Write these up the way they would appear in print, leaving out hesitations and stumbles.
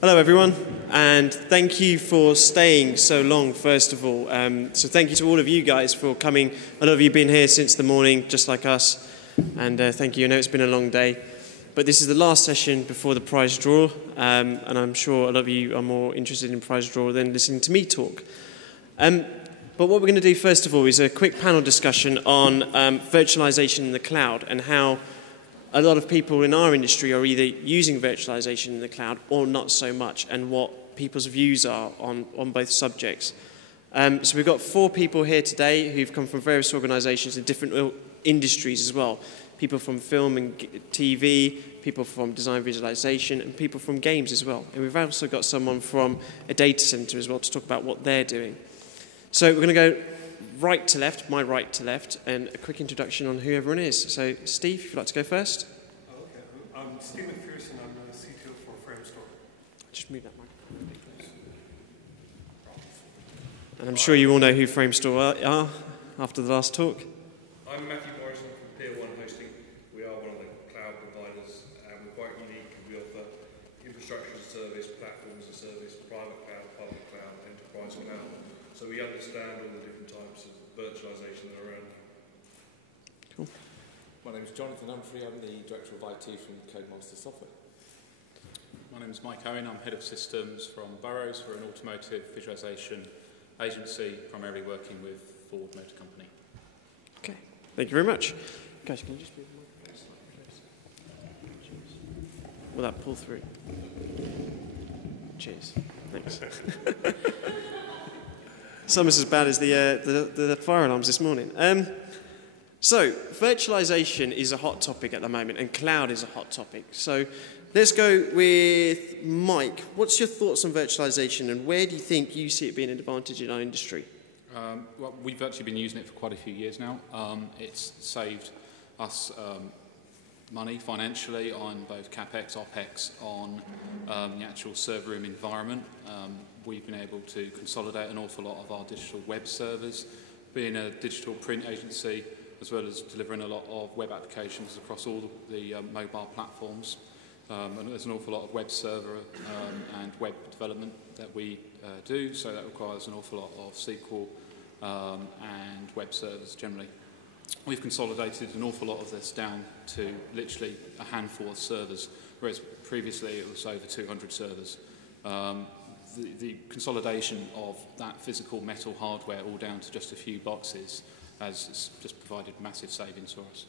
Hello everyone, and thank you for staying so long, first of all. So thank you to all of you guys for coming. A lot of you have been here since the morning, just like us, and thank you. I know it's been a long day, but this is the last session before the prize draw, and I'm sure a lot of you are more interested in prize draw than listening to me talk. But what we're going to do first of all is a quick panel discussion on virtualization in the cloud and how a lot of people in our industry are either using virtualization in the cloud or not so much, and what people's views are on both subjects. So we've got 4 people here today who've come from various organizations in different industries as well. People from film and TV, people from design visualization, and people from games as well. And we've also got someone from a data center as well to talk about what they're doing. So we're going to go right to left, my right to left, and a quick introduction on who everyone is. So, Steve, if you'd like to go first. Oh, okay. I'm Steve MacPherson. I'm the CTO for Framestore. Just move that microphone, please. And I'm sure you all know who Framestore are after the last talk. I'm Matthew Morrison from Pier 1 Hosting. We are one of the cloud providers, and we're quite unique. We offer infrastructure as a service, platform as a service, private cloud, public cloud, enterprise cloud. So we understand all the different types of virtualization that are around. Cool. My name is Jonathan Humphrey. I'm the Director of IT from Codemasters Software. My name is Mike Owen. I'm Head of Systems from Burrows. We're an automotive visualization agency, primarily working with Ford Motor Company. Okay, thank you very much. Guys, can you just move the microphone? Cheers. Will that pull through? Cheers. Thanks. It's almost as bad as the fire alarms this morning. So, virtualization is a hot topic at the moment, and cloud is a hot topic. So, let's go with Mike. What's your thoughts on virtualization, and where do you think you see it being an advantage in our industry? Well, we've actually been using it for quite a few years now. It's saved us money financially on both CapEx, OpEx, on the actual server room environment. We've been able to consolidate an awful lot of our digital web servers, being a digital print agency, as well as delivering a lot of web applications across all the mobile platforms. And there's an awful lot of web server and web development that we do, so that requires an awful lot of SQL and web servers generally. We've consolidated an awful lot of this down to literally a handful of servers, whereas previously it was over 200 servers. The consolidation of that physical metal hardware all down to just a few boxes has just provided massive savings for us.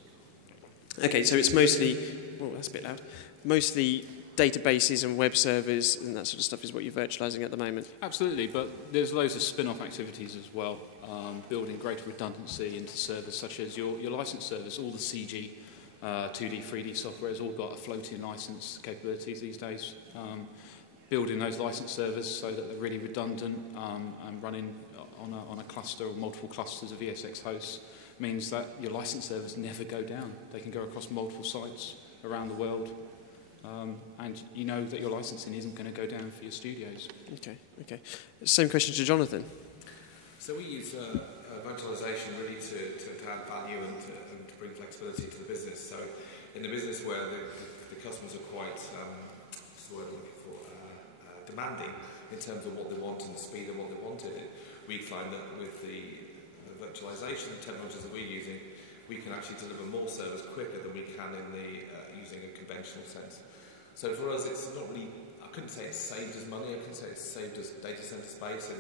Okay, so it's mostly, oh, that's a bit loud, mostly databases and web servers and that sort of stuff is what you're virtualizing at the moment? Absolutely, but there's loads of spin-off activities as well, building greater redundancy into servers such as your license servers. All the CG 2D, 3D software has all got a floating license capabilities these days. Building those license servers so that they're really redundant and running on a cluster or multiple clusters of ESX hosts means that your license servers never go down. They can go across multiple sites around the world, and you know that your licensing isn't going to go down for your studios. Okay, okay. Same question to Jonathan. So we use virtualization really to add value and to bring flexibility to the business. So in the business where the customers are quite, what's the word I'm looking for, demanding in terms of what they want and the speed and what they wanted, we find that with the virtualization technologies that we're using, we can actually deliver more service quicker than we can in the using a conventional sense. So for us, it's not really, I couldn't say it's saved us money, I couldn't say it's saved us data center space,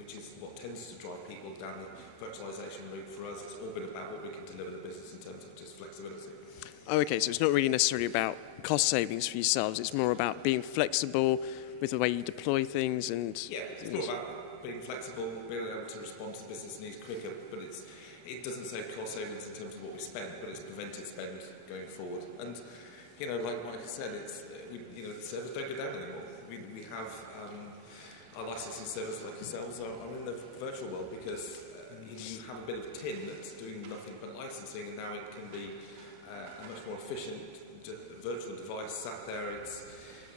which is what tends to drive people down the virtualization route. For us, it's all been about what we can deliver the business in terms of just flexibility. Oh, okay, so it's not really necessarily about cost savings for yourselves, it's more about being flexible with the way you deploy things and... Yeah, it's more about being flexible, being able to respond to the business needs quicker, but it doesn't save cost savings in terms of what we spend, but it's prevented spend going forward. And, you know, like Mike said, the servers don't go down anymore. We have our licensing servers like yourselves are in the virtual world because you have a bit of tin that's doing nothing but licensing, and now it can be a much more efficient virtual device sat there.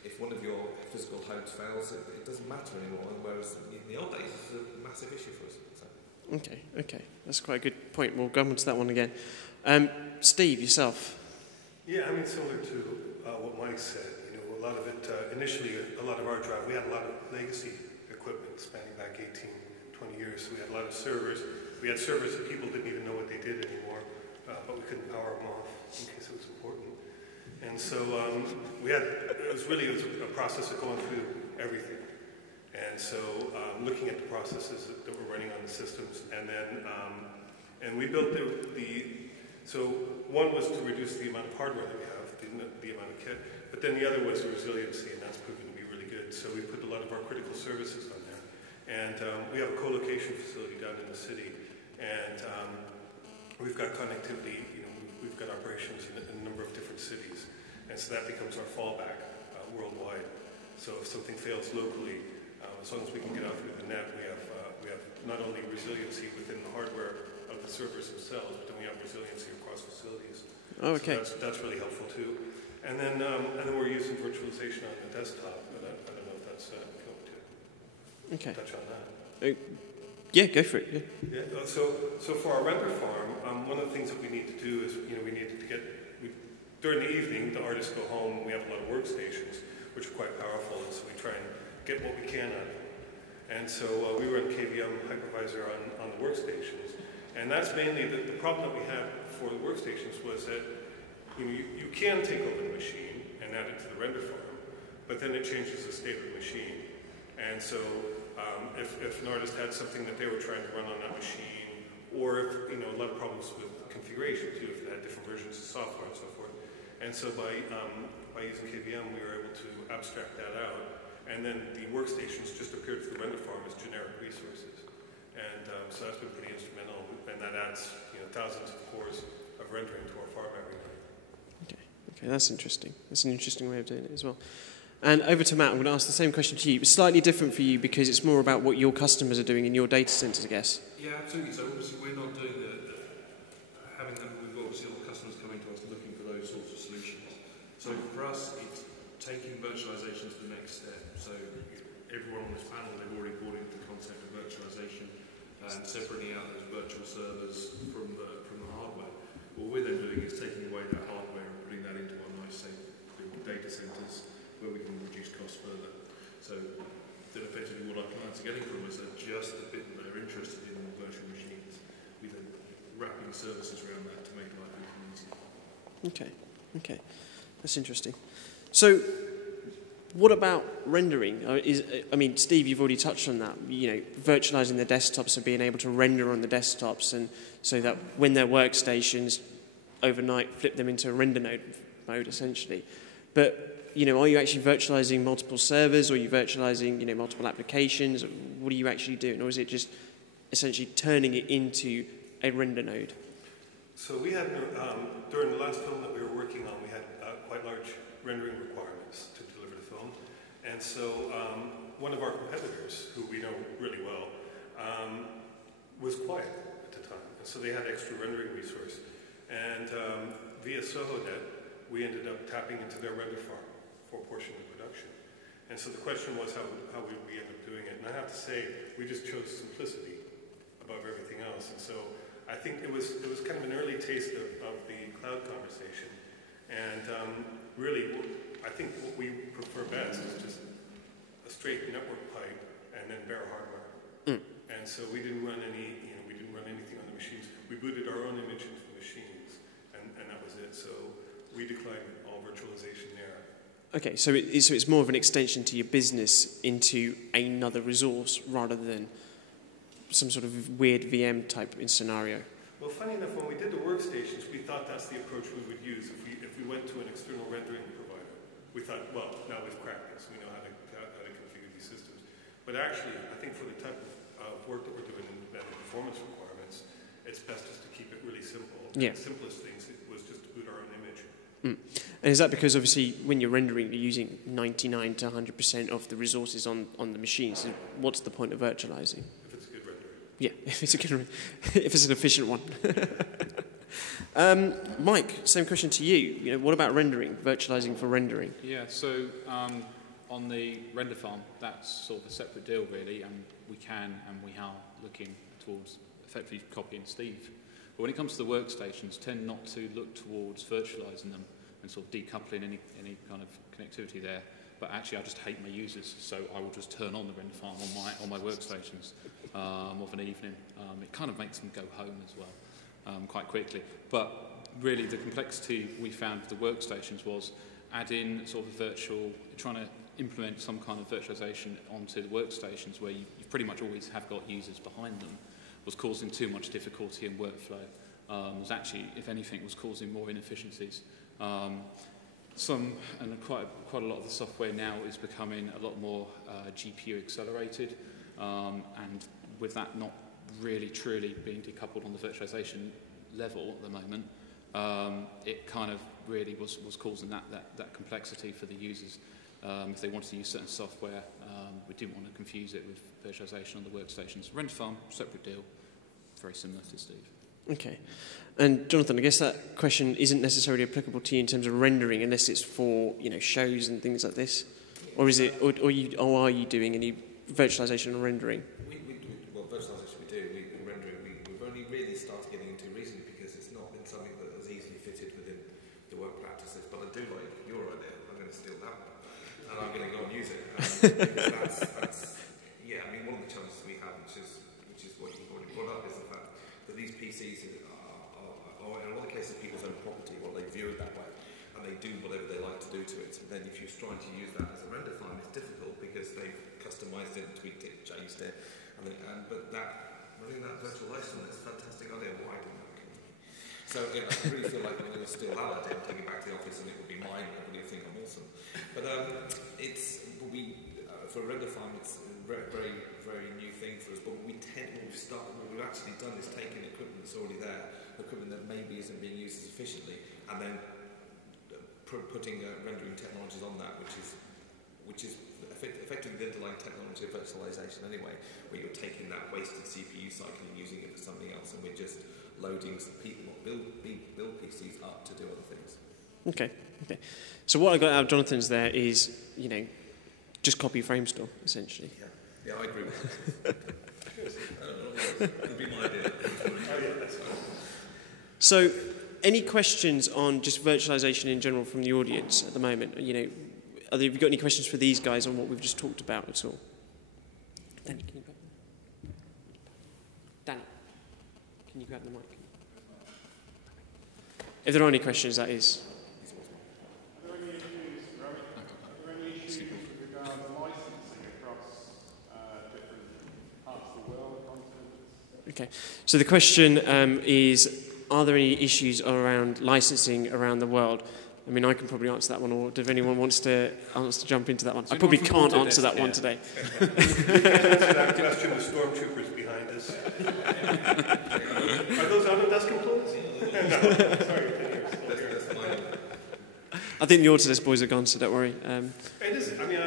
If one of your physical homes fails, it doesn't matter anymore, whereas in the old days it was a massive issue for us. So. Okay, that's quite a good point. We'll go on to that one again. Steve, yourself. Yeah, I mean, similar to what Mike said, you know, a lot of it, initially, a lot of our drive, we had a lot of legacy equipment spanning back 18, 20 years. So we had a lot of servers. We had servers that people didn't even know what they did anymore, but we couldn't power them off in case it was important. And so it was a process of going through everything. And so looking at the processes that were running on the systems, and then and we built so one was to reduce the amount of hardware that we have, the amount of kit, but then the other was the resiliency, and that's proven to be really good. So we put a lot of our critical services on there. And we have a co-location facility down in the city, and we've got connectivity, we've got operations in a number of different cities. And so that becomes our fallback worldwide. So if something fails locally, as long as we can get out through the net, we have not only resiliency within the hardware of the servers themselves, but then we have resiliency across facilities. Oh, okay. So that's really helpful too. And then we're using virtualization on the desktop, but I don't know if that's going to touch on that. Yeah, go for it. Yeah. So for our render farm, one of the things that we need to do is, we need to during the evening, the artists go home, and we have a lot of workstations, which are quite powerful, and so we try and get what we can out of them. And so we run KVM hypervisor on the workstations, and that's mainly the problem that we had for the workstations was that you can take over the machine and add it to the render farm, but then it changes the state of the machine. And so if an artist had something that they were trying to run on that machine, or if, a lot of problems with configuration too, if they had different versions of software and so forth. And so by using KVM, we were able to abstract that out, and then the workstations just appeared to the render farm as generic resources. And so that's been pretty instrumental, and that adds thousands of cores of rendering to our farm every night. Okay, that's interesting. That's an interesting way of doing it as well. And over to Matt, I'm going to ask the same question to you. It's slightly different for you because it's more about what your customers are doing in your data centers, I guess. Yeah, absolutely. So obviously we're not doing having them. We've obviously got customers coming to us looking for those sorts of solutions. So for us, it's taking virtualization to the next step. So everyone on this panel, they've already bought into the concept of virtualization and separating out those virtual servers from the hardware. What we're then doing is taking away that hardware and putting that into our nice, safe data centers, where we can reduce costs further. So then effectively what our clients are getting from us are just the bit that they're interested in virtual machines. We then wrapping services around that to make life even easier. Okay, that's interesting. So what about rendering? Steve, you've already touched on that, virtualizing the desktops and being able to render on the desktops, and so that when they're workstations, overnight flip them into a render mode essentially. But are you actually virtualizing multiple servers, or are you virtualizing, multiple applications? What are you actually doing? Or is it just essentially turning it into a render node? So we had, during the last film that we were working on, we had quite large rendering requirements to deliver the film. And so one of our competitors, who we know really well, was quiet at the time. And so they had extra rendering resource. And via SohoNet, we ended up tapping into their render farm for a portion of production. And so the question was how would we end up doing it? And I have to say, we just chose simplicity above everything else. And so I think it was kind of an early taste of the cloud conversation. And really, I think what we prefer best is just a straight network pipe and then bare hardware. And so we didn't run anything on the machines. We booted our own image into the machines, and that was it. So we declined all virtualization there. Okay, so it's more of an extension to your business into another resource rather than some sort of weird VM type scenario. Well, funny enough, when we did the workstations, we thought that's the approach we would use if we went to an external rendering provider. We thought, well, now we've cracked this, we know how to configure these systems. But actually, I think for the type of work that we're doing and the performance requirements, it's best just to keep it really simple. Yeah. The simplest things was just to boot our own image. And is that because obviously when you're rendering, you're using 99 to 100% of the resources on the machine? So what's the point of virtualizing? If it's a good rendering. Yeah, if it's an efficient one. Mike, same question to you. What about rendering? Virtualizing for rendering? Yeah. So on the render farm, that's sort of a separate deal really, and we are looking towards effectively copying Steve. But when it comes to the workstations, tend not to look towards virtualizing them and sort of decoupling any kind of connectivity there. But actually, I just hate my users, so I will just turn on the render farm on my workstations of an evening. It kind of makes them go home as well quite quickly. But really, the complexity we found with the workstations was adding sort of trying to implement some kind of virtualization onto the workstations where you pretty much always have got users behind them, was causing too much difficulty in workflow. Was actually, if anything, was causing more inefficiencies. Quite a lot of the software now is becoming a lot more GPU accelerated, and with that not really truly being decoupled on the virtualization level at the moment, it kind of really was causing that complexity for the users. If they wanted to use certain software, we didn't want to confuse it with virtualization on the workstations. Render farm, separate deal, very similar to Steve. Okay. And Jonathan, I guess that question isn't necessarily applicable to you in terms of rendering unless it's for, shows and things like this? Or is it, or are you doing any virtualization and rendering? Well, virtualization we do. Rendering, we've only really started getting into recently because it's not been something that has easily fitted within the work practices. But I do like your idea. I'm going to steal that one. And I'm going to go and use it. Because yeah, I mean, one of the challenges we have, which is what you've already brought up, is the fact that these PCs are in a lot of cases people's own property, or they view it that way, and they do whatever they like to do to it. And then if you're trying to use that as a render farm, it's difficult because they've customized it, tweaked it, changed it, but running that virtual license, it's a fantastic idea. Why didn't that come to me? So I really feel like I'm going to steal that idea and take it back to the office, and it will be mine. Everybody will think I'm awesome. But for a render farm, it's a very, very new thing for us. But what we've actually done is taken equipment that's already there, equipment that maybe isn't being used as efficiently, and then putting rendering technologies on that, which is effectively the underlying technology of virtualization anyway, where you're taking that wasted CPU cycle and using it for something else, and we're just loading some build PCs up to do other things. Okay. So what I got out of Jonathan's there is, just copy Framestore, essentially. Yeah, I agree with that. It'll be my idea. So, any questions on just virtualization in general from the audience at the moment? Have you got any questions for these guys on what we've just talked about at all? Danny, can you grab the mic? If there are any questions, that is. Okay, so the question is, are there any issues around licensing around the world? I mean, I can probably answer that one, or if anyone wants to jump into that one. I probably can't answer that one today. Answer that question, the stormtroopers behind us. Are those Autodesk employees? No, sorry. I think the Autodesk boys are gone, so don't worry. It is. I mean,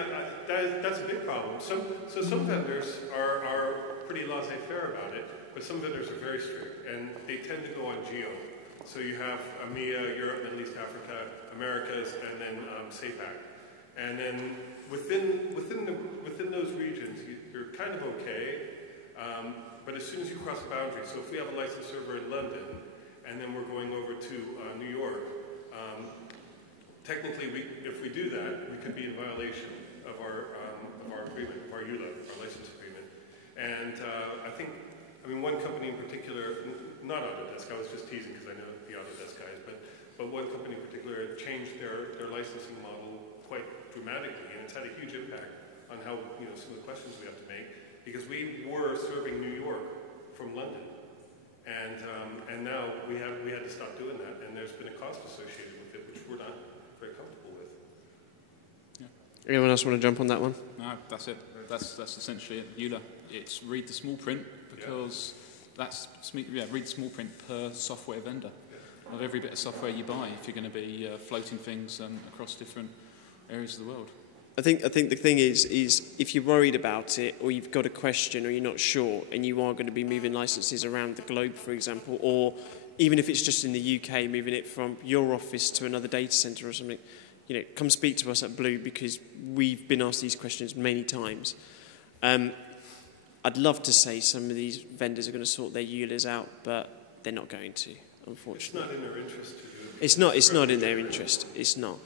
that's a big problem. So some vendors are pretty laissez-faire about it, but some vendors are very strict, and they tend to go on geo. So you have EMEA, Europe, Middle East, Africa, Americas, and then SAPAC. And then within those regions, you're kind of okay. But as soon as you cross the boundary, so if we have a licensed server in London, and then we're going over to New York, technically, if we do that, we could be in violation of our agreement, of our EULA, our license agreement. And I mean, one company in particular, not Autodesk, I was just teasing because I know the Autodesk guys, but one company in particular changed their licensing model quite dramatically, and it's had a huge impact on how, some of the questions we have to make, because we were serving New York from London, and now we had to stop doing that, and there's been a cost associated with it, which we're not very comfortable with. Yeah. Anyone else want to jump on that one? No, that's it. That's essentially it. EULA. It's read the small print, because read the small print per software vendor of every bit of software you buy if you're going to be floating things across different areas of the world. I think the thing is if you're worried about it, or you've got a question, or you're not sure, and you are going to be moving licenses around the globe, for example, or even if it's just in the UK, moving it from your office to another data center or something, come speak to us at Blue, because we've been asked these questions many times. I'd love to say some of these vendors are going to sort their EULAs out, but they're not going to, unfortunately. It's not in their interest to do it, It's not in their interest. It's not.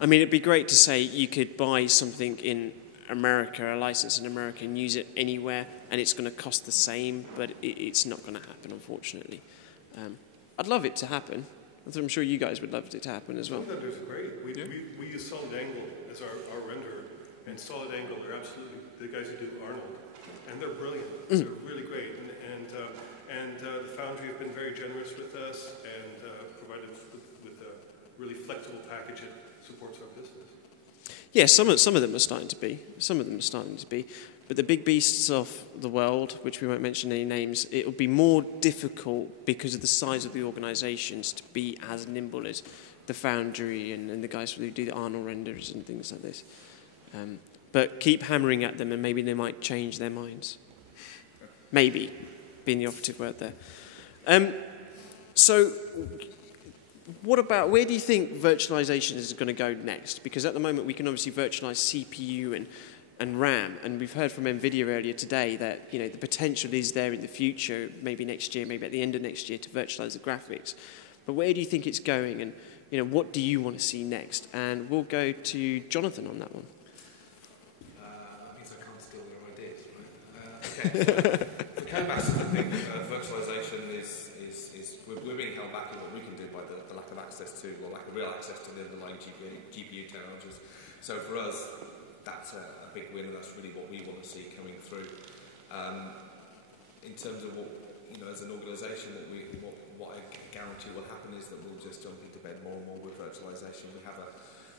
I mean, it'd be great to say you could buy something in America, a license in America, and use it anywhere, and it's going to cost the same, but it's not going to happen, unfortunately. I'd love it to happen. I'm sure you guys would love it to happen as well. Solid is great. We use Solid Angle as our renderer, and Solid Angle are absolutely the guys who do Arnold, and they're brilliant. They're really great, and the Foundry have been very generous with us and provided us with a really flexible package that supports our business. Yeah, some of them are starting to be. Some of them are starting to be. But the big beasts of the world, which we won't mention any names, it will be more difficult because of the size of the organisations to be as nimble as the Foundry and the guys who do the Arnold renders and things like this. But keep hammering at them and maybe they might change their minds. Maybe, being the operative word there. So what about, where do you think virtualization is going to go next? Because at the moment we can obviously virtualize CPU and RAM, and we've heard from NVIDIA earlier today that the potential is there in the future, maybe next year, maybe at the end of next year, to virtualize the graphics. But where do you think it's going, and what do you want to see next? And we'll go to Jonathan on that one. That means I can't steal their ideas, right? Okay. For Codemasters, I think virtualization is we're being held back in what we can do by the lack of access to, or lack of real access to the underlying GPU technologies. So for us, that's a big win, and that's really what we want to see coming through. In terms of what, as an organisation, what I guarantee will happen is that we'll just jump into bed more and more with virtualisation. We have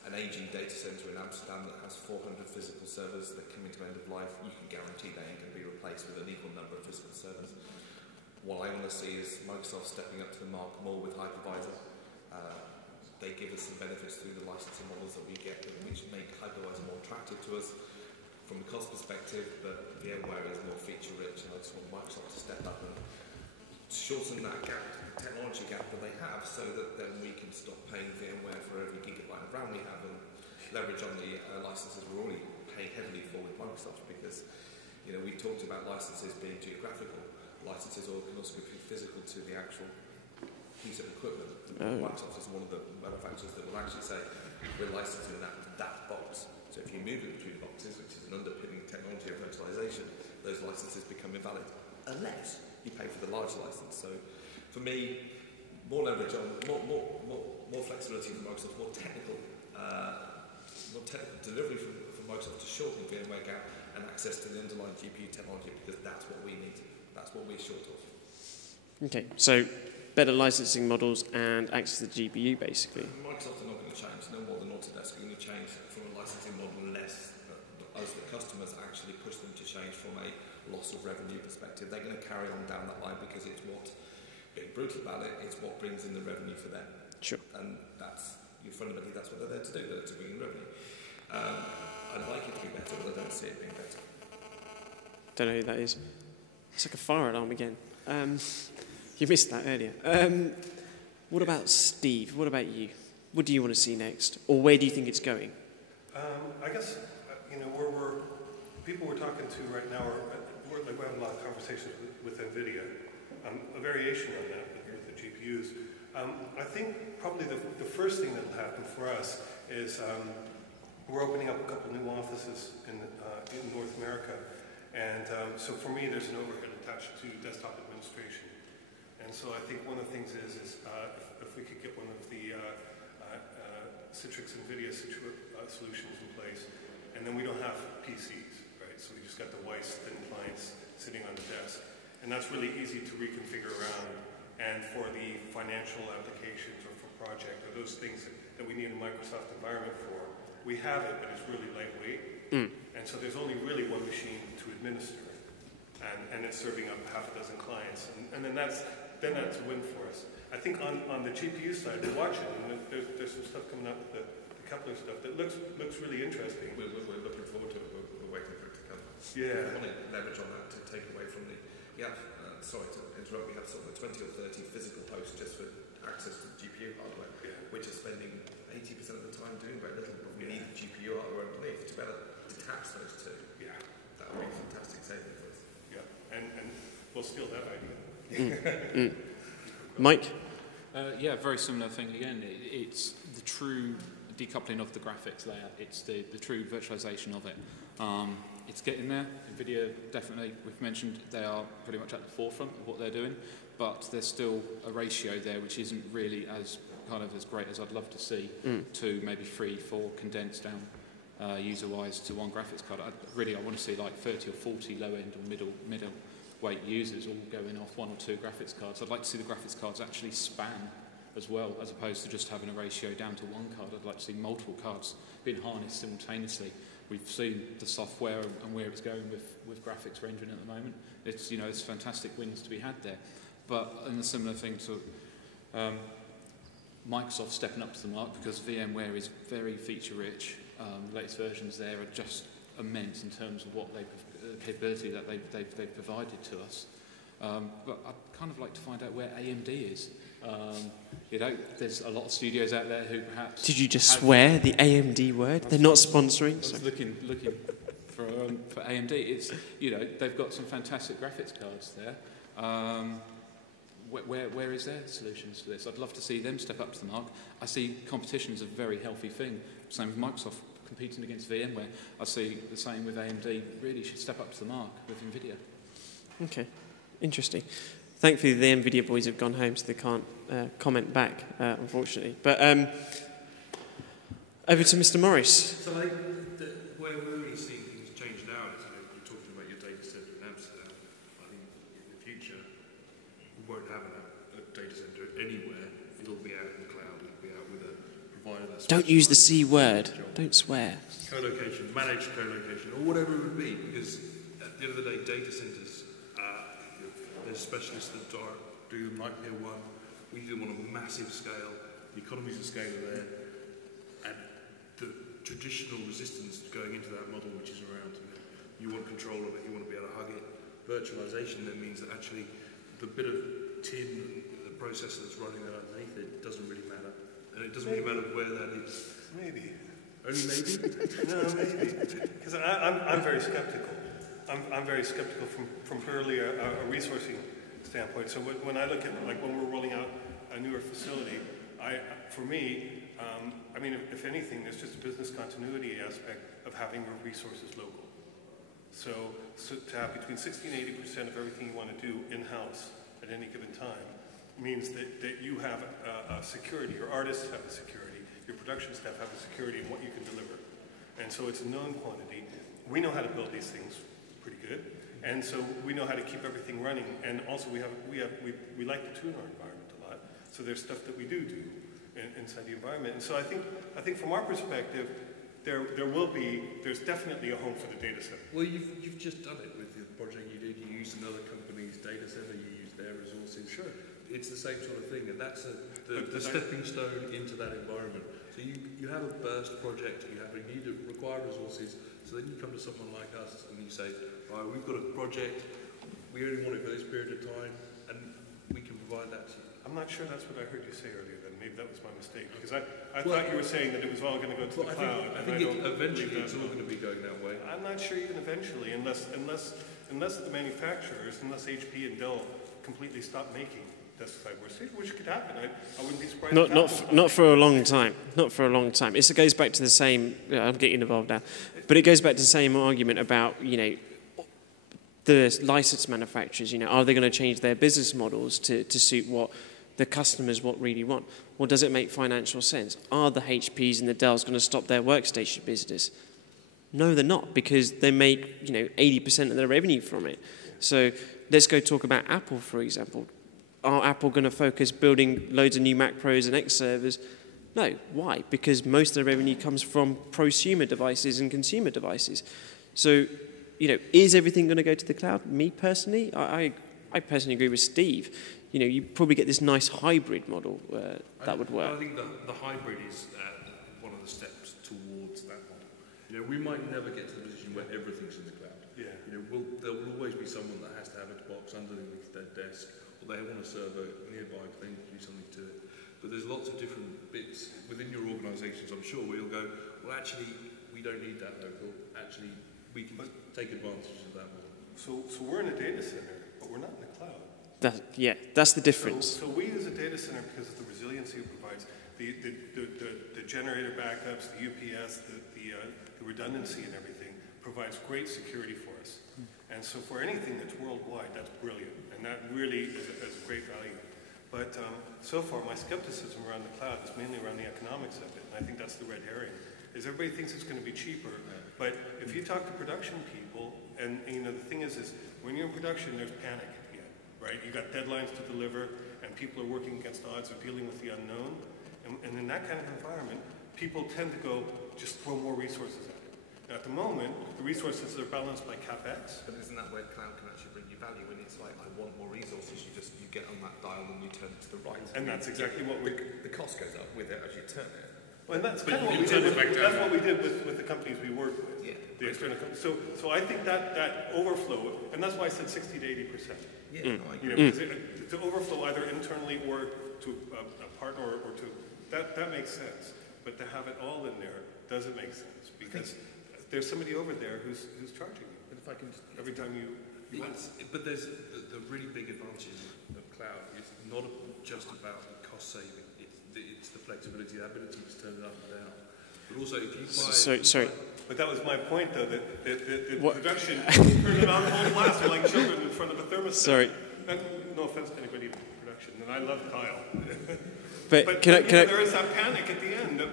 an ageing data centre in Amsterdam that has 400 physical servers that come into end of life. You can guarantee they ain't going to be replaced with an equal number of physical servers. What I want to see is Microsoft stepping up to the mark more with hypervisor. They give us some benefits through the licensing models that we get, which make hypervisor more attractive to us from a cost perspective, but VMware is more feature rich, and I just want Microsoft to step up and shorten that gap, technology gap that they have, so that then we can stop paying VMware for every gigabyte of RAM we have and leverage on the licenses we're already paying heavily for with Microsoft, because we talked about licenses being geographical. Licenses can also be physical to the actual piece of equipment. Microsoft is one of the manufacturers that will actually say we're licensing that box. So if you move it between boxes, which is an underpinning technology of virtualization, those licenses become invalid unless you pay for the large license. So for me, more leverage on, more flexibility from Microsoft, more technical delivery from Microsoft to shorten the VMware gap and access to the underlying GPU technology, because that's what we need. That's what we're short of. Okay, so better licensing models and access to the GPU, basically. Microsoft are not going to change. No more than Autodesk are going to change from a licensing model unless us, the customers, actually push them to change from a loss of revenue perspective. They're going to carry on down that line because it's what, being brutal about it, it's what brings in the revenue for them. Sure. And fundamentally that's what they're there to do. They're there to bring in revenue. I'd like it to be better, but I don't see it being better. Don't know who that is. It's like a fire alarm again. You missed that earlier. What about Steve? What about you? What do you want to see next? Or where do you think it's going? I guess, people we're talking to right now we're having a lot of conversations with NVIDIA. A variation on that with the GPUs. I think probably the first thing that will happen for us is we're opening up a couple new offices in North America. And so for me, there's an overhead attached to desktop administration. And so I think one of the things is if we could get one of the Citrix NVIDIA solutions in place, and then we don't have PCs, right? So we just got the Weiss thin clients sitting on the desk. And that's really easy to reconfigure around. And for the financial applications or for project or those things that we need a Microsoft environment for, we have it, but it's really lightweight. And so there's only really one machine to administer it. And it's serving up half a dozen clients. And then that's a win for us. I think on the GPU side, we're watching, and there's some stuff coming up with the Kepler stuff that looks really interesting. We're looking forward to it. We're waiting for it to come. Yeah. We want to leverage on that to take away from sorry to interrupt, we have sort of 20 or 30 physical hosts just for access to GPU hardware. Yeah. We're just spending 80% of the time doing very little, but we need the GPU hardware underneath to better detach those two. Yeah. That would be a fantastic saving for us. Yeah, and we'll steal that idea. Mike? Yeah, very similar thing again. It's the true decoupling of the graphics layer. It's the true virtualization of it. It's getting there. NVIDIA, definitely, we've mentioned, they are pretty much at the forefront of what they're doing, but there's still a ratio there which isn't really as great as I'd love to see, to maybe 3, 4 condensed down user-wise to one graphics card. I want to see like 30 or 40 low-end or middle-weight users all going off 1 or 2 graphics cards. I'd like to see the graphics cards actually span as well, as opposed to just having a ratio down to 1 card. I'd like to see multiple cards being harnessed simultaneously. We've seen the software and where it's going with graphics rendering at the moment. It's, it's fantastic wins to be had there. But in a similar thing to Microsoft stepping up to the mark, because VMware is very feature-rich. The latest versions there are just immense in terms of what capability that they've provided to us. But I'd kind of like to find out where AMD is. There's a lot of studios out there who perhaps... Did you just swear the AMD word? They're not sponsoring. I was looking for AMD. It's, they've got some fantastic graphics cards there. Where is their solutions to this? I'd love to see them step up to the mark. I see competition as a very healthy thing. Same with Microsoft competing against VMware. I see the same with AMD. Really should step up to the mark with NVIDIA. Okay, interesting. Thankfully, the NVIDIA boys have gone home, so they can't comment back, unfortunately. But over to Mr. Morris. So I think that where we're really seeing things change now is, you're talking about your data center in Amsterdam. I think in the future, we won't have a data center anywhere. It'll be out in the cloud. It'll be out with a provider that's... Don't use the C word. Don't swear. Co-location, managed co-location, or whatever it would be, because at the end of the day, data centers, there's specialists that do them like Tier 1. We do them on a massive scale. The economies of scale are there, and the traditional resistance going into that model, which is around, you want control of it, you want to be able to hug it. Virtualization then means that actually the bit of tin, the processor that's running that underneath it, doesn't really matter. And it doesn't really matter where that is. Maybe. Only maybe? No, maybe. Because I'm very skeptical. I'm very skeptical from purely a resourcing standpoint. So when I look at, like, when we're rolling out a newer facility, for me, if anything, there's just a business continuity aspect of having your resources local. So to have between 60 and 80% of everything you want to do in-house at any given time means that you have a security, your artists have a security, your production staff have a security in what you can deliver. And so it's a known quantity. We know how to build these things pretty good, and so we know how to keep everything running. And also we like to tune our environment a lot. So there's stuff that we do inside the environment. And so I think from our perspective, there's definitely a home for the data center. Well, you've just done it with the project you did. You used another company's data center. You used their resources. Sure. It's the same sort of thing, and that's the stepping stone into that environment. So you have a burst project. You need to require resources. So then you come to someone like us and you say, right, we've got a project. We only want it for this period of time, and we can provide that to you. I'm not sure that's what I heard you say earlier. Then maybe that was my mistake, because I thought you were saying that it was all going to go to the cloud. I think eventually it's all going to be going that way. I'm not sure even eventually, unless the manufacturers, unless HP and Dell completely stop making desktop workstations, which could happen. I wouldn't be surprised. Not for a long time. Not for a long time. It goes back to the same. I'm getting involved now, but it goes back to the same argument about the license manufacturers. Are they going to change their business models to suit what the customers really want? Or does it make financial sense? Are the HPs and the Dells going to stop their workstation business? No, they're not, because they make 80% of their revenue from it. So let's go talk about Apple, for example. Are Apple going to focus building loads of new Mac Pros and X servers? No. Why? Because most of the revenue comes from prosumer devices and consumer devices. So, is everything going to go to the cloud? Me personally, I personally agree with Steve. You probably get this nice hybrid model that would work. I think the hybrid is one of the steps towards that model. We might never get to the position where everything's in the cloud. Yeah. There will always be someone that has to have a box underneath their desk, or they want a server nearby because they need to do something to it. But there's lots of different bits within your organisations, I'm sure, where you'll go, well, actually, we don't need that local. Actually, we can take advantage of that model. So we're in a data center, but we're not in the cloud. Yeah, that's the difference. So we use a data center because of the resiliency it provides, the generator backups, the UPS, the redundancy and everything provides great security for us. And so for anything that's worldwide, that's brilliant, and that really is a great value. But so far, my skepticism around the cloud is mainly around the economics of it, and I think that's the red herring. Is everybody thinks it's going to be cheaper, but if you talk to production people, and you know the thing is when you're in production, there's panic at the end, right? You got deadlines to deliver, and people are working against odds of dealing with the unknown, and in that kind of environment, people tend to go just throw more resources at it. Now, at the moment, the resources are balanced by CapEx. But isn't that where cloud can actually bring you value? When it's like, I want more resources, you get on that dial and you turn it to the right. And that's exactly what the cost goes up with it as you turn it. Well, and that's kind of what we did. That's what we did with the companies we work with. Yeah. The external companies. So I think that overflow, and that's why I said 60 to 80%. Yeah. No, I agree. You know, to overflow either internally or to a partner or to that makes sense. But to have it all in there doesn't make sense because there's somebody over there who's charging you. But if I can just, every time you. But there's the really big advantage of cloud is not just about the cost saving. It's the flexibility, the ability to turn it up and down. But also, if you buy... Sorry. But that was my point, though, that the production turn it on full blast like children in front of a thermostat. Sorry. And no offense to anybody in production, and I love Kyle. But there is that panic at the end. That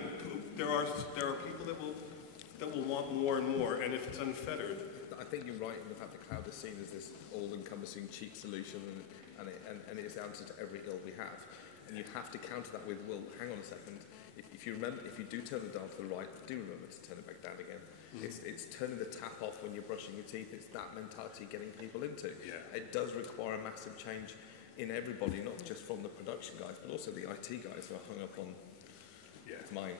there are people that will want more and more, and if it's unfettered. I think you're right in the fact the cloud is seen as this all-encompassing cheap solution, and it is the answer to every ill we have. And you have to counter that with, well, hang on a second. If you do turn the dial to the right, do remember to turn it back down again. It's turning the tap off when you're brushing your teeth. It's that mentality getting people into. Yeah. It does require a massive change in everybody, not just from the production guys, but also the IT guys who are hung up on mine.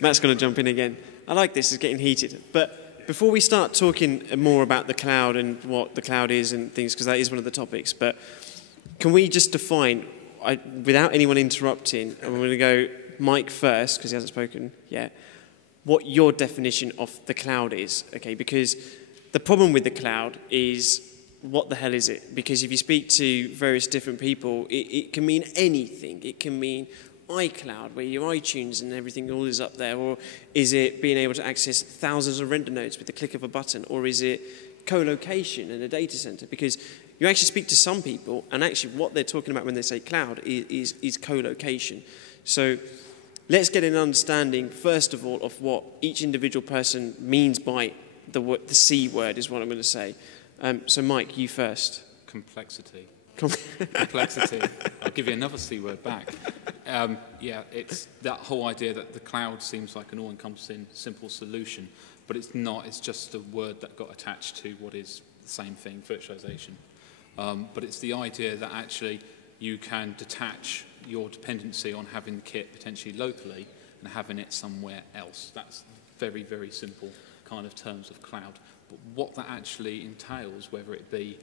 Matt's going to jump in again. I like this, it's getting heated. But before we start talking more about the cloud and what the cloud is and things, because that is one of the topics, but can we just define, without anyone interrupting, and we're going to go Mike first, because he hasn't spoken yet, what your definition of the cloud is, okay? Because the problem with the cloud is, what the hell is it? Because if you speak to various different people, it can mean anything. It can mean iCloud, where your iTunes and everything all is up there, or is it being able to access thousands of render nodes with the click of a button, or is it co-location in a data center? Because you actually speak to some people, and actually what they're talking about when they say cloud is co-location. So let's get an understanding, first of all, of what each individual person means by the C word, is what I'm going to say. So Mike, you first. Complexity. Complexity. I'll give you another C word back. It's that whole idea that the cloud seems like an all-encompassing, simple solution, but it's not. It's just a word that got attached to what is the same thing, virtualization. But it's the idea that actually you can detach your dependency on having the kit potentially locally and having it somewhere else. That's very, very simple kind of terms of cloud. But what that actually entails, whether it be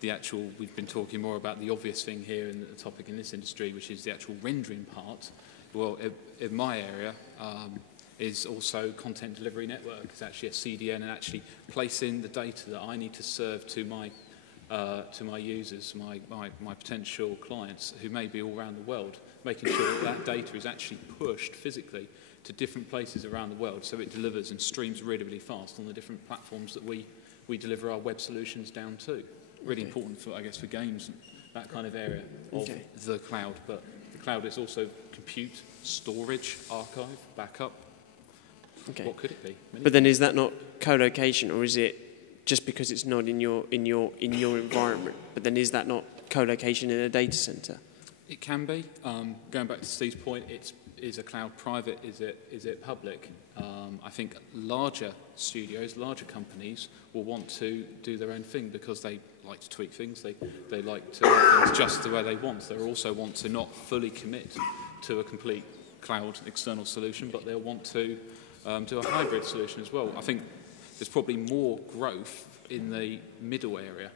the actual, we've been talking more about the obvious thing here in the topic in this industry, which is the actual rendering part. Well, in my area, is also content delivery network. It's actually a CDN and actually placing the data that I need to serve to my users, my potential clients who may be all around the world, making sure that data is actually pushed physically to different places around the world so it delivers and streams really, really fast on the different platforms that we deliver our web solutions down to. Really important for, I guess, for games and that kind of area of the cloud. But the cloud is also compute, storage, archive, backup. Okay. What could it be? But then is that not co-location, or is it just because it's not in your environment? But then is that not co-location in a data center? It can be. Going back to Steve's point, is a cloud private? Is it public? I think larger studios, larger companies will want to do their own thing because they like to tweak things. They like to have things just the way they want. They also want to not fully commit to a complete cloud external solution, but they'll want to do a hybrid solution as well. I think there's probably more growth in the middle area,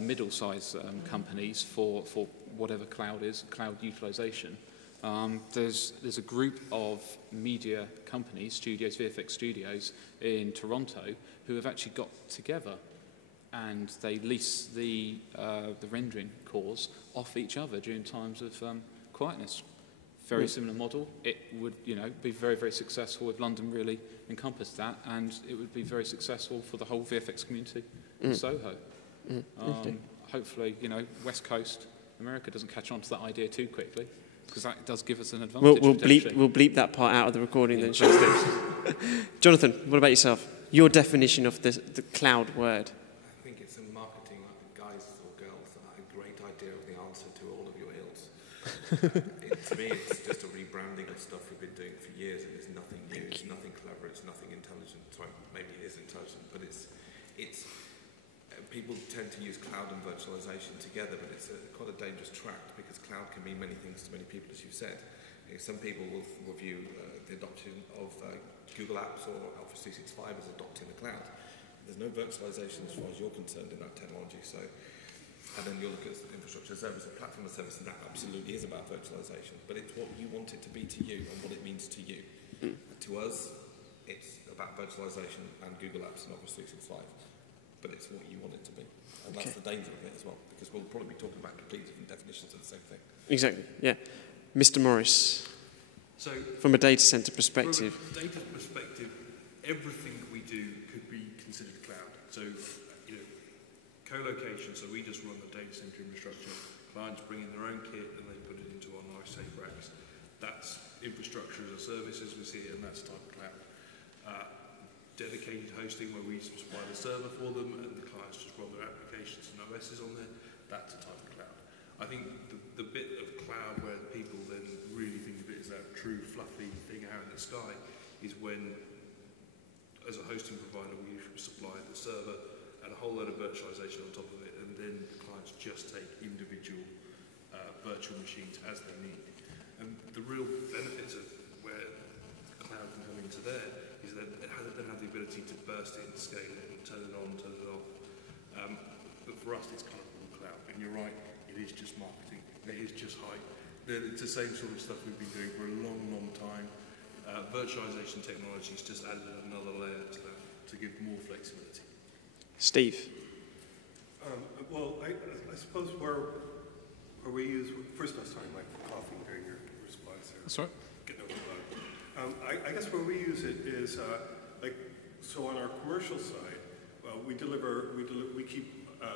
middle-sized companies for whatever cloud is, cloud utilization. There's a group of media companies, studios, VFX studios in Toronto, who have actually got together and they lease the rendering cores off each other during times of quietness. Very similar model. It would, be very, very successful if London really encompassed that, and it would be very successful for the whole VFX community in Soho. Hopefully, West Coast America doesn't catch on to that idea too quickly, because that does give us an advantage. We'll bleep that part out of the recording then, shall we? Jonathan, what about yourself? Your definition of the cloud word. I think it's a marketing guys or girls that had a great idea of the answer to all of your ills. To me, it's just a rebranding of stuff we've been doing for years, and it's nothing new, it's nothing clever, it's nothing intelligent. Sorry, maybe it is intelligent, but it's people tend to use cloud and virtualization together, but it's quite a dangerous track, because cloud can mean many things to many people, as you've said. Some people will view the adoption of Google Apps or Office 365 as adopting the cloud. There's no virtualization as far as you're concerned in that technology. So, and then you'll look at infrastructure as service, a platform as service, and that absolutely is about virtualization. But it's what you want it to be to you and what it means to you. To us, it's about virtualization and Google Apps and Office 365. But it's what you want it to be. And that's the danger of it as well, because we'll probably be talking about completely different definitions of the same thing. Exactly, yeah. Mr. Morris, so from a data center perspective. From a data perspective, everything we do could be considered cloud. So, co-location, so we just run the data center infrastructure. Clients bring in their own kit and they put it into our nice safe racks. That's infrastructure as a service as we see it, and that's type of cloud. Dedicated hosting, where we supply the server for them and the clients just run their applications and OSs on there, that's a type of cloud. I think the bit of cloud where the people then really think of it as that true fluffy thing out in the sky is when, as a hosting provider, we supply the server and a whole load of virtualization on top of it, and then the clients just take individual virtual machines as they need. And the real benefits of where cloud can come into there is that it then have the ability to burst in, scale it, and turn it on, turn it off. But for us, it's kind of all cloud. And you're right, it is just marketing. It is just hype. It's the same sort of stuff we've been doing for a long, long time. Virtualization technology has just added another layer to that to give more flexibility. Steve. Well, I suppose where we use, first I'm sorry, Mike, for coughing during your response there. That's right. Getting over the I guess where we use it is, so on our commercial side, we keep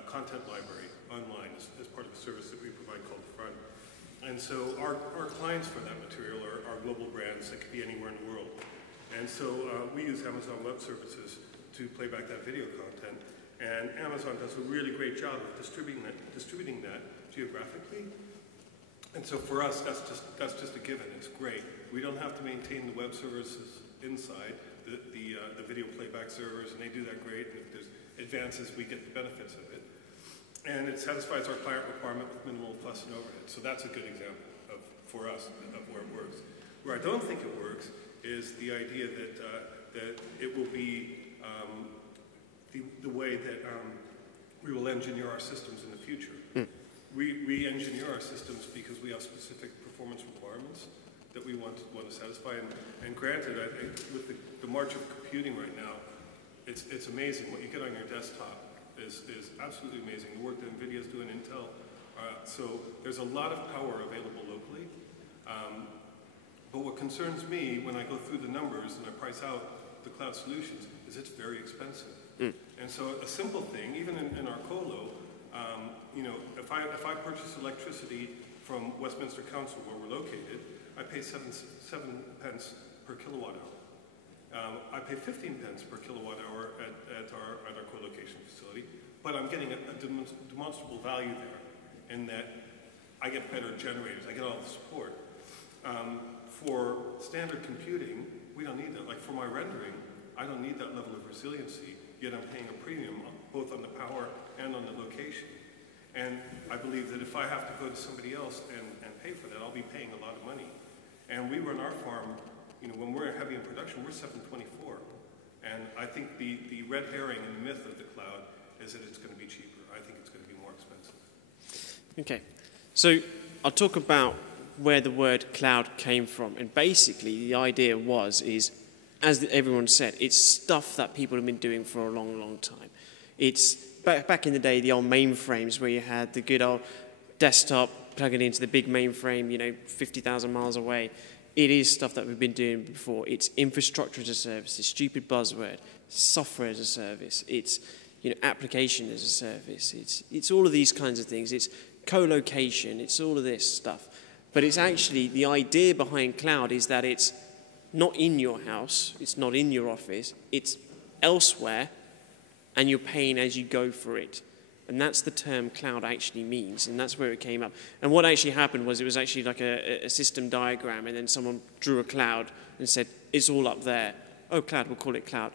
content library online as part of a service that we provide called Front. And so our clients for that material are global brands that could be anywhere in the world. And so we use Amazon Web Services to play back that video content. And Amazon does a really great job of distributing that geographically. And so for us, that's just a given. It's great. We don't have to maintain the web services inside the video playback servers, and they do that great. And if there's advances, we get the benefits of it. And it satisfies our client requirement with minimal fuss and overhead. So that's a good example for us of where it works. Where I don't think it works is the idea that it will be the way that we will engineer our systems in the future. We engineer our systems because we have specific performance requirements that we want to satisfy. And granted, I think with the march of computing right now, it's amazing. What you get on your desktop is absolutely amazing. The work that NVIDIA is doing, Intel. So there's a lot of power available locally. But what concerns me when I go through the numbers and I price out the cloud solutions is it's very expensive. And so a simple thing, even in our colo, if I purchase electricity from Westminster Council, where we're located, I pay 7 pence per kilowatt hour. I pay 15 pence per kilowatt hour at our co-location facility, but I'm getting a demonstrable value there in that I get better generators, I get all the support. For standard computing, we don't need that. Like for my rendering, I don't need that level of resiliency, yet I'm paying a premium both on the power and on the location. And I believe that if I have to go to somebody else and pay for that, I'll be paying a lot of money. And we run our farm, when we're heavy in production, we're 724. And I think the red herring and the myth of the cloud is that it's going to be cheaper. I think it's going to be more expensive. Okay, so I'll talk about where the word cloud came from. And basically the idea is, as everyone said, it's stuff that people have been doing for a long, long time. It's back in the day, the old mainframes where you had the good old desktop plugging into the big mainframe, 50,000 miles away. It is stuff that we've been doing before. It's infrastructure as a service, it's stupid buzzword, software as a service, it's application as a service, it's all of these kinds of things. It's co-location, it's all of this stuff. But it's actually, the idea behind cloud is that it's not in your house, it's not in your office, it's elsewhere, and you're paying as you go for it. And that's the term cloud actually means, and that's where it came up. And what actually happened was it was actually like a system diagram, and then someone drew a cloud and said, it's all up there. Oh, cloud, we'll call it cloud.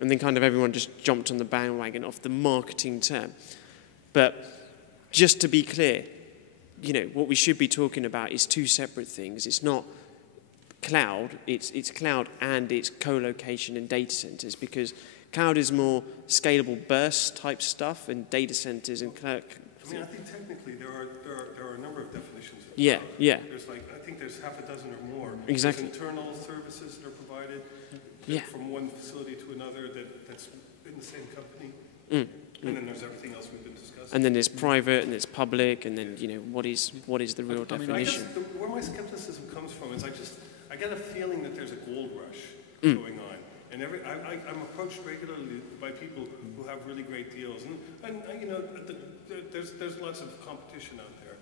And then kind of everyone just jumped on the bandwagon of the marketing term. But just to be clear, what we should be talking about is two separate things. It's not cloud, it's cloud and it's co-location and data centers, because cloud is more scalable burst type stuff, and data centers and cloud. I think technically there are a number of definitions of yeah, cloud. Yeah. I think there's half a dozen or more. Exactly. There's internal services that are provided from one facility to another that's in the same company. And then there's everything else we've been discussing. And then there's private and there's public, and then what is the real definition? I guess where my skepticism comes from is I get a feeling that there's a gold rush going on. And I'm approached regularly by people who have really great deals, and there's lots of competition out there.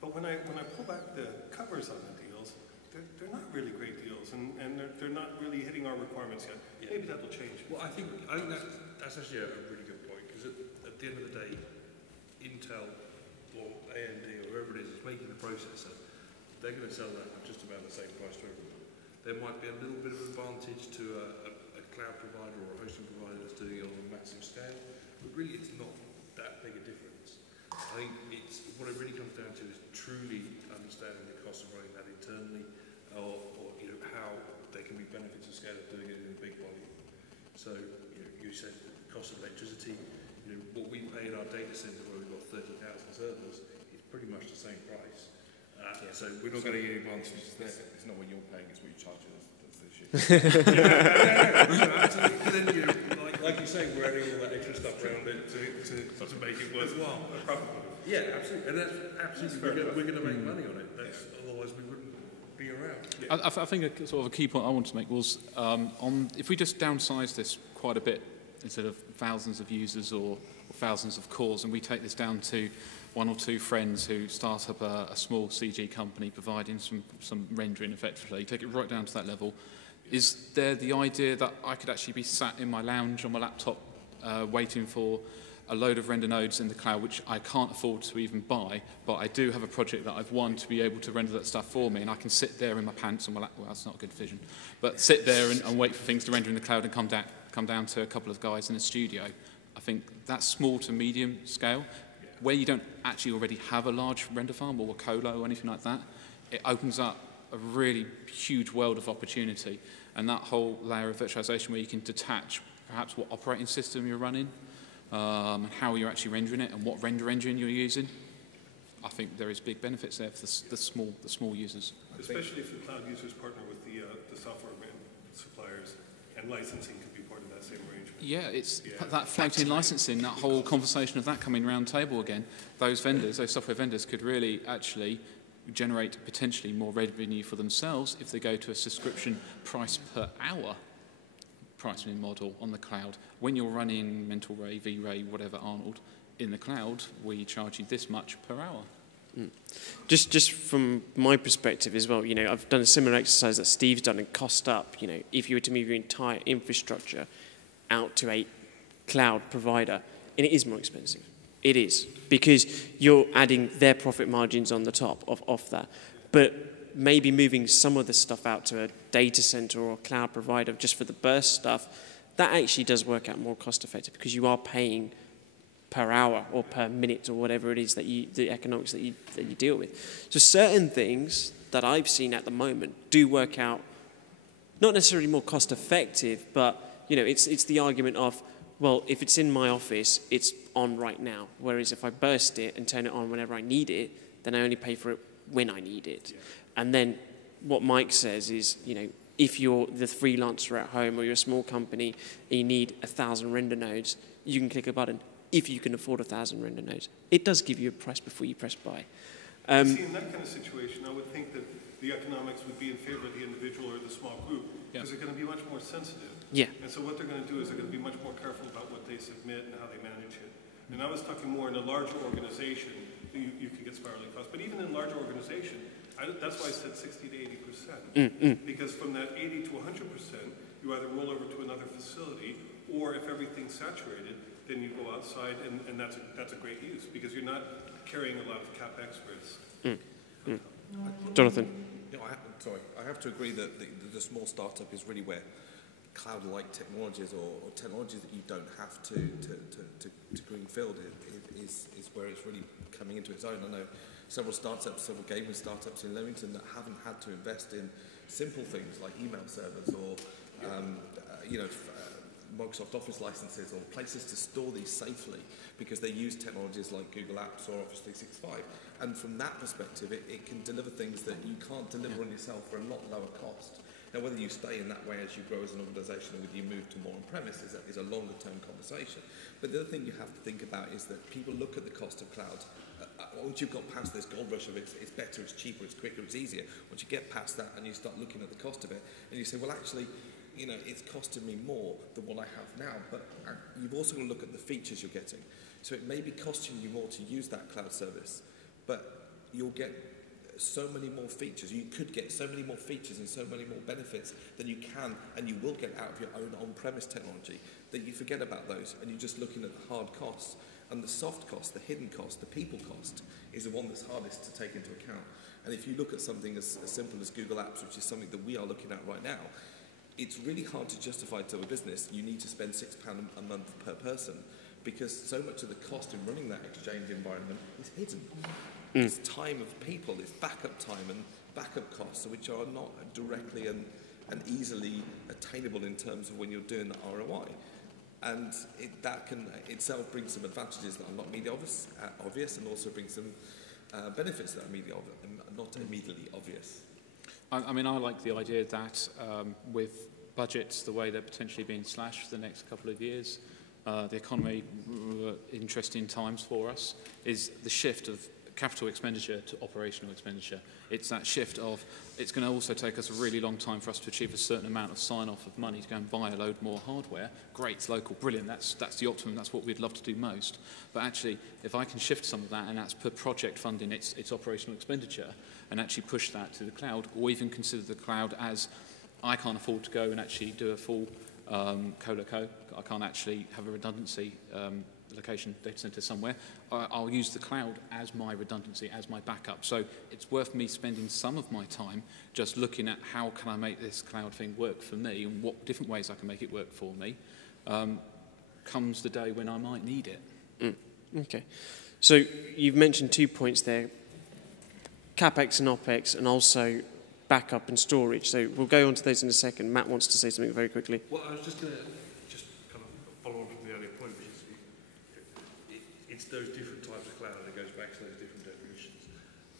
But when I pull back the covers on the deals, they're not really great deals, and they're not really hitting our requirements yet. Yeah. Maybe that'll change. Well, I think that's actually a really good point, because at the end of the day, Intel or AMD or whoever it is that's making the processor, they're going to sell that at just about the same price to everyone. There might be a little bit of advantage to a cloud provider or a hosting provider that's doing it on a massive scale, but really it's not that big a difference. I think what it really comes down to is truly understanding the cost of running that internally, or how there can be benefits of scale of doing it in a big volume. So you said the cost of electricity. What we pay in our data center where we've got 30,000 servers is pretty much the same price. So we're not getting any advantages there. It's not what you're paying, it's what you charge us. That's the issue. Absolutely. Then like you say, we're adding all that extra stuff around it to make it worthwhile. Yeah, absolutely. And that's absolutely, we're going to make money on it. Otherwise we wouldn't be around. I think a sort of a key point I wanted to make was if we just downsize this quite a bit, instead of thousands of users or thousands of cores, and we take this down to one or two friends who start up a small CG company providing some rendering effectively, take it right down to that level. Is there the idea that I could actually be sat in my lounge on my laptop waiting for a load of render nodes in the cloud, which I can't afford to even buy, but I do have a project that I've won to be able to render that stuff for me, and I can sit there in my pants on my laptop, well, that's not a good vision, but sit there and wait for things to render in the cloud and come down to a couple of guys in a studio. I think that's small to medium scale. Where you don't actually already have a large render farm or a colo or anything like that, it opens up a really huge world of opportunity. And that whole layer of virtualization where you can detach perhaps what operating system you're running, how you're actually rendering it, and what render engine you're using. I think there is big benefits there for the small users. Especially if the cloud users partner with the software suppliers, and licensing could be part of that same arrangement. Yeah, it's that floating licensing, that whole conversation of that coming round table again. Those vendors, those software vendors, could really actually generate potentially more revenue for themselves if they go to a subscription price per hour pricing model on the cloud. When you're running Mental Ray, V-Ray, whatever Arnold in the cloud, we charge you this much per hour. Just from my perspective as well, I've done a similar exercise that Steve's done and cost up. If you were to move your entire infrastructure out to a cloud provider, and it is more expensive. It is, because you're adding their profit margins on the top of that. But maybe moving some of the stuff out to a data center or a cloud provider just for the burst stuff, that actually does work out more cost effective, because you are paying per hour or per minute or whatever it is that the economics that you deal with. So certain things that I've seen at the moment do work out not necessarily more cost effective, but it's the argument of, well, if it's in my office, it's on right now. Whereas if I burst it and turn it on whenever I need it, then I only pay for it when I need it. Yeah. And then what Mike says is, if you're the freelancer at home or you're a small company and you need 1,000 render nodes, you can click a button if you can afford 1,000 render nodes. It does give you a price before you press buy. See, in that kind of situation, I would think that the economics would be in favor of the individual or the small group, because they're going to be much more sensitive. Yeah. And so what they're going to do is they're going to be much more careful about what they submit and how they manage it. And I was talking more in a larger organization, you can get spiraling costs. But even in a larger organization, that's why I said 60 to 80%. Because from that 80 to 100%, you either roll over to another facility, or if everything's saturated, then you go outside, and that's a great use, because you're not carrying a lot of CapEx risk. Jonathan? You know, I have to agree that the small startup is really where cloud-like technologies or technologies that you don't have to greenfield is where it's really coming into its own. I know several gaming startups in Leamington that haven't had to invest in simple things like email servers or Microsoft Office licenses or places to store these safely, because they use technologies like Google Apps or Office 365. And from that perspective, it can deliver things that you can't deliver on yourself for a lot lower cost. Now, whether you stay in that way as you grow as an organisation or whether you move to more on-premise is a longer-term conversation. But the other thing you have to think about is that people look at the cost of cloud. Once you've got past this gold rush of it's better, it's cheaper, it's quicker, it's easier, once you get past that and you start looking at the cost of it, and you say, well, actually, you know, it's costing me more than what I have now, but you've also got to look at the features you're getting. So it may be costing you more to use that cloud service, but you'll get so many more features. You could get so many more features and so many more benefits than you can and you will get out of your own on-premise technology, that you forget about those and you're just looking at the hard costs. And the soft cost, the hidden cost, the people cost is the one that's hardest to take into account. And if you look at something as simple as Google Apps, which is something that we are looking at right now, it's really hard to justify to a business you need to spend £6 a month per person, because so much of the cost in running that Exchange environment is hidden. It's time of people, it's backup time and backup costs, which are not directly and easily attainable in terms of when you're doing the ROI. And that can itself bring some advantages that are not immediately obvious, and also bring some benefits that are not immediately obvious. I mean, I like the idea that with budgets the way they're potentially being slashed for the next couple of years, the economy, interesting times for us, is the shift of capital expenditure to operational expenditure. It's that shift of, it's going to also take us a really long time for us to achieve a certain amount of sign-off of money to go and buy a load more hardware. Great, it's local, brilliant, that's the optimum, that's what we'd love to do most. But actually, if I can shift some of that, and that's per project funding, it's operational expenditure, and actually push that to the cloud, or even consider the cloud as, I can't afford to go and actually do a full coloco, I can't actually have a redundancy location data center somewhere, I'll use the cloud as my redundancy, as my backup. So it's worth me spending some of my time just looking at how can I make this cloud thing work for me and what different ways I can make it work for me. Comes the day when I might need it. Okay. So you've mentioned 2 points there, CapEx and OpEx, and also backup and storage. So we'll go on to those in a second. Matt wants to say something very quickly. Well, I was just going to kind of follow on from the earlier point, which is it's those different types of cloud, and it goes back to those different definitions.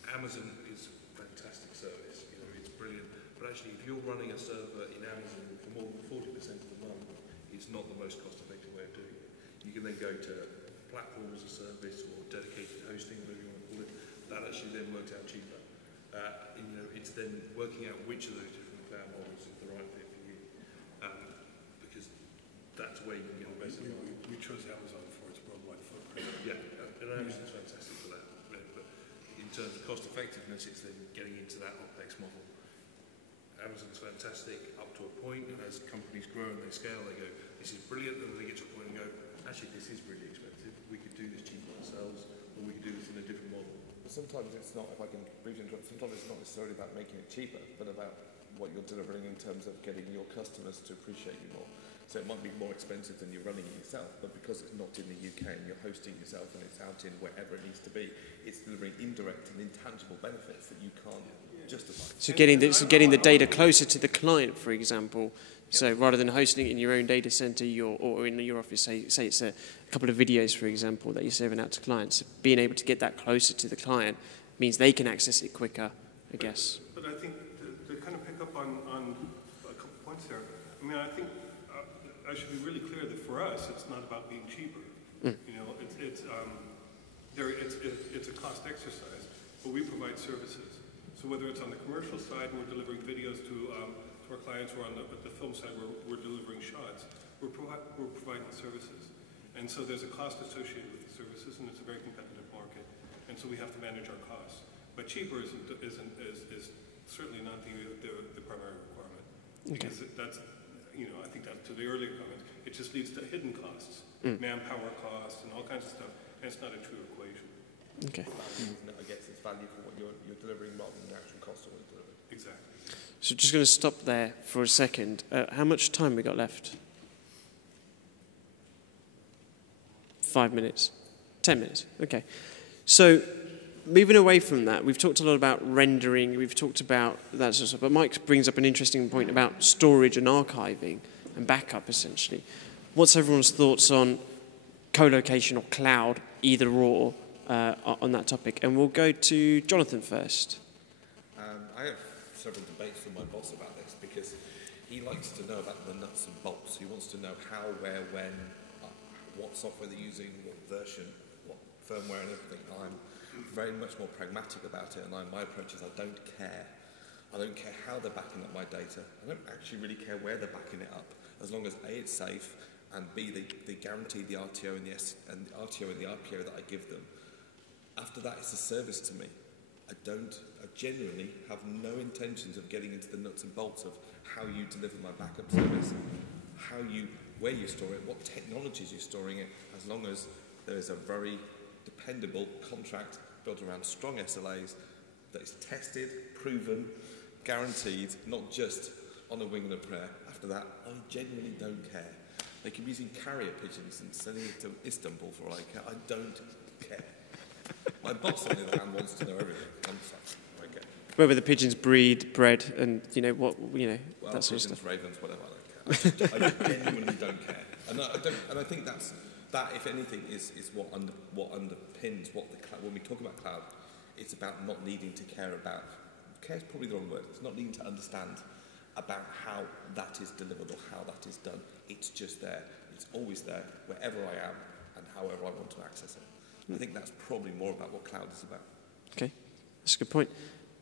Amazon is a fantastic service, you know, it's brilliant, but actually if you're running a server in Amazon for more than 40% of the month, it's not the most cost-effective way of doing it. You can then go to platform as a service or dedicated hosting, whatever you want to call it. That actually then works out cheaper. You know, it's then working out which of those different cloud models is the right fit for you, because that's where you can get the best of it. We chose Amazon for its worldwide footprint. Yeah, and Amazon's fantastic for that. But in terms of cost effectiveness, it's then getting into that OpEx model. Amazon's fantastic up to a point, and as companies grow and they scale, they go, this is brilliant, and then they get to a point and go, actually, this is really expensive. We could do this cheaper ourselves, or we could do this in a different model. Sometimes it's not, if I can briefly interrupt, sometimes it's not necessarily about making it cheaper, but about what you're delivering in terms of getting your customers to appreciate you more. So it might be more expensive than you're running it yourself, but because it's not in the UK and you're hosting yourself and it's out in wherever it needs to be, it's delivering indirect and intangible benefits that you can't justify. So getting the data closer to the client, for example. So rather than hosting it in your own data center or in your office, say it's a couple of videos, for example, that you're serving out to clients, being able to get that closer to the client means they can access it quicker, I guess. But I think to kind of pick up on points there. I mean, I think I should be really clear that for us, it's not about being cheaper. You know, it's a cost exercise, but we provide services. So whether it's on the commercial side, we're delivering videos to our clients, or on the film side, we're delivering shots. We're providing services, and so there's a cost associated with the services, and it's a very competitive market, and so we have to manage our costs. But cheaper is certainly not the primary requirement, because that's, you know, I think that to the earlier comments, it just leads to hidden costs, manpower costs, and all kinds of stuff, and it's not a true equation. Okay. I guess it's value for what you're delivering rather than the actual cost of what you're delivering. Exactly. So just going to stop there for a second. How much time we got left? 5 minutes? 10 minutes? Okay. So moving away from that, we've talked a lot about rendering, we've talked about that sort of stuff, but Mike brings up an interesting point about storage and archiving and backup, essentially. What's everyone's thoughts on co-location or cloud, either or, on that topic? And we'll go to Jonathan first. I have several debates with my boss about this, because he likes to know about the nuts and bolts. He wants to know how, where, when, what software they're using, what version, what firmware and everything. I'm very much more pragmatic about it, and my approach is I don't care. I don't care how they're backing up my data. I don't actually really care where they're backing it up, as long as A, it's safe, and B, they guarantee the RTO and the RPO that I give them. After that, it's a service to me. I genuinely have no intentions of getting into the nuts and bolts of how you deliver my backup service, where you store it, what technologies you're storing it, as long as there is a very dependable contract built around strong SLAs that is tested, proven, guaranteed, not just on a wing and a prayer. After that, I genuinely don't care. They can be using carrier pigeons and sending it to Istanbul for all I care. I don't care. My boss, on the other hand, wants to know everything. I'm sorry. Okay. Whether the pigeons bred, and you know what, you know, well, that sort of pigeons, stuff. ravens, whatever. I don't care. I genuinely don't care, and I think that, if anything, is what underpins when we talk about cloud. It's about not needing to care about. Care is probably the wrong word. It's not needing to understand about how that is delivered or how that is done. It's just there. It's always there, wherever I am and however I want to access it. I think that's probably more about what cloud is about. Okay, that's a good point.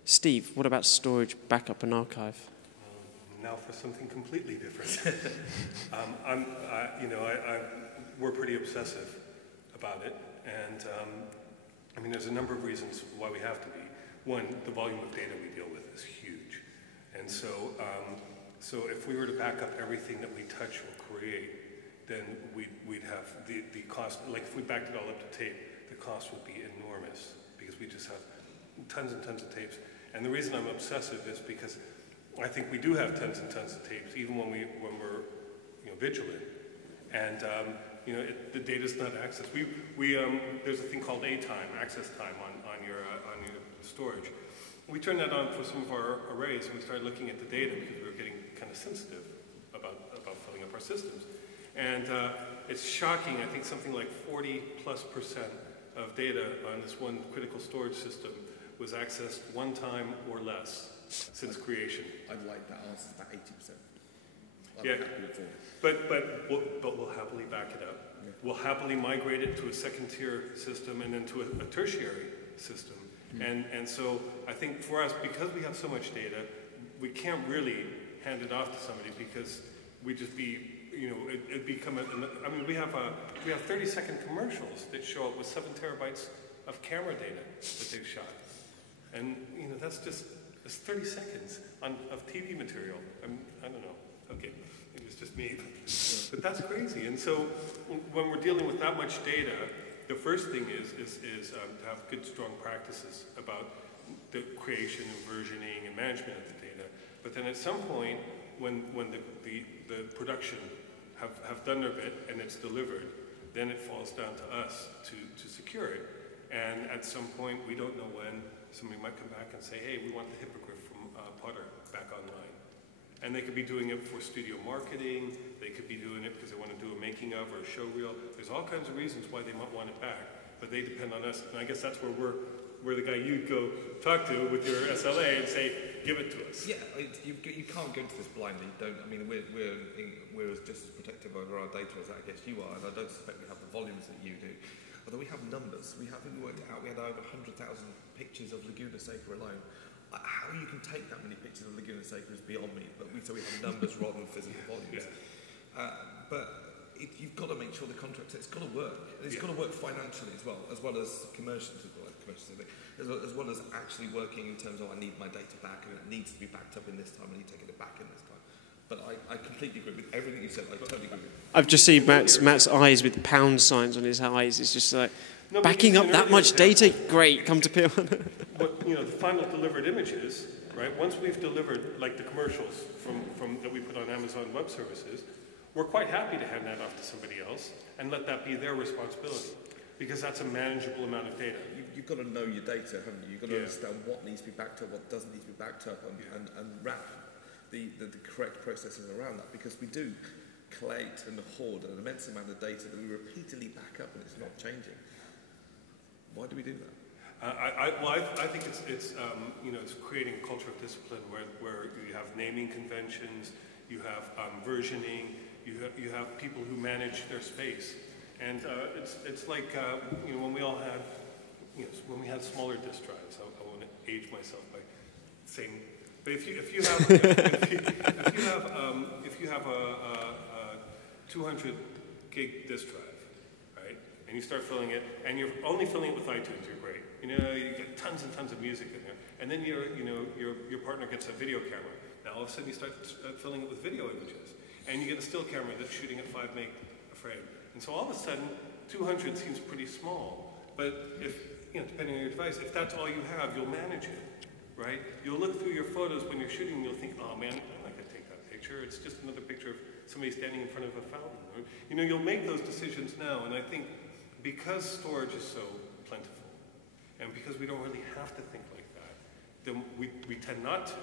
Steve, what about storage, backup, and archive? Now for something completely different. We're pretty obsessive about it, and I mean, there's a number of reasons why we have to be. One, the volume of data we deal with is huge, and so if we were to back up everything that we touch or create, then we'd have the cost. Like if we backed it all up to tape, the cost would be enormous because we just have tons and tons of tapes. And the reason I'm obsessive is because I think we do have tons and tons of tapes, even when we're vigilant. And the data's not accessed. There's a thing called access time on your storage. We turned that on for some of our arrays, and we started looking at the data because we were getting kind of sensitive about filling up our systems. And it's shocking. I think something like 40+% of data on this one critical storage system was accessed one time or less since creation. I'd like that answer about 80%. Yeah, but we'll happily back it up. Yeah. We'll happily migrate it to a second-tier system and then to a tertiary system. And so I think for us, because we have so much data, we can't really hand it off to somebody because we just be, it'd become we have 30-second commercials that show up with 7 terabytes of camera data that they've shot. And, that's 30 seconds of TV material. I don't know. Okay, it was just me. But that's crazy. And so when we're dealing with that much data, the first thing is to have good, strong practices about the creation and versioning and management of the data. But then at some point, when the production have done their bit and it's delivered, then it falls down to us to secure it. And at some point, we don't know when, somebody might come back and say, hey, we want the hippogriff from Potter back online. And they could be doing it for studio marketing, they could be doing it because they want to do a making of or a show reel. There's all kinds of reasons why they might want it back, but they depend on us. And I guess that's where we're we're the guy you'd go talk to with your SLA and say, give it to us. Yeah, you can't go into this blindly. We're just as protective over our data as I guess you are, and I don't suspect we have the volumes that you do. Although we have numbers, we worked it out. We had over 100,000 pictures of Laguna Seca alone. How you can take that many pictures of Laguna Seca is beyond me. But so we have numbers rather than physical volumes. Yeah. You've got to make sure the contract, it's got to work. It's got to work financially as well as commercially, as well as actually working in terms of I need my data back and it needs to be backed up in this time, I need to get it back in this time. But I completely agree with everything you said. I totally agree with you. I've just seen Matt's eyes with pound signs on his eyes. It's just like, backing up that much data, great, come to P1. But, the final delivered images, right, once we've delivered, like the commercials from that we put on Amazon Web Services, we're quite happy to hand that off to somebody else and let that be their responsibility, because that's a manageable amount of data. You've got to know your data, haven't you? You've got to understand what needs to be backed up, what doesn't need to be backed up, and wrap the correct processes around that, because we do collate and hoard an immense amount of data that we repeatedly back up and it's not changing. Why do we do that? I think it's creating a culture of discipline where you have naming conventions, you have versioning, you have people who manage their space, and it's like when we all had when we had smaller disk drives. I want to age myself by saying, but if you have a 200 gig disk drive, right, and you start filling it, and you're only filling it with iTunes, you're great. You get tons and tons of music in there, and then your partner gets a video camera. Now all of a sudden you start filling it with video images, and you get a still camera that's shooting at 5 meg a frame, and so all of a sudden 200 seems pretty small. But if depending on your device, if that's all you have, you'll manage it, right? You'll look through your photos when you're shooting, and you'll think, oh man, I'm not going to take that picture. It's just another picture of somebody standing in front of a fountain. You'll make those decisions now, and I think because storage is so plentiful, and because we don't really have to think like that, then we tend not to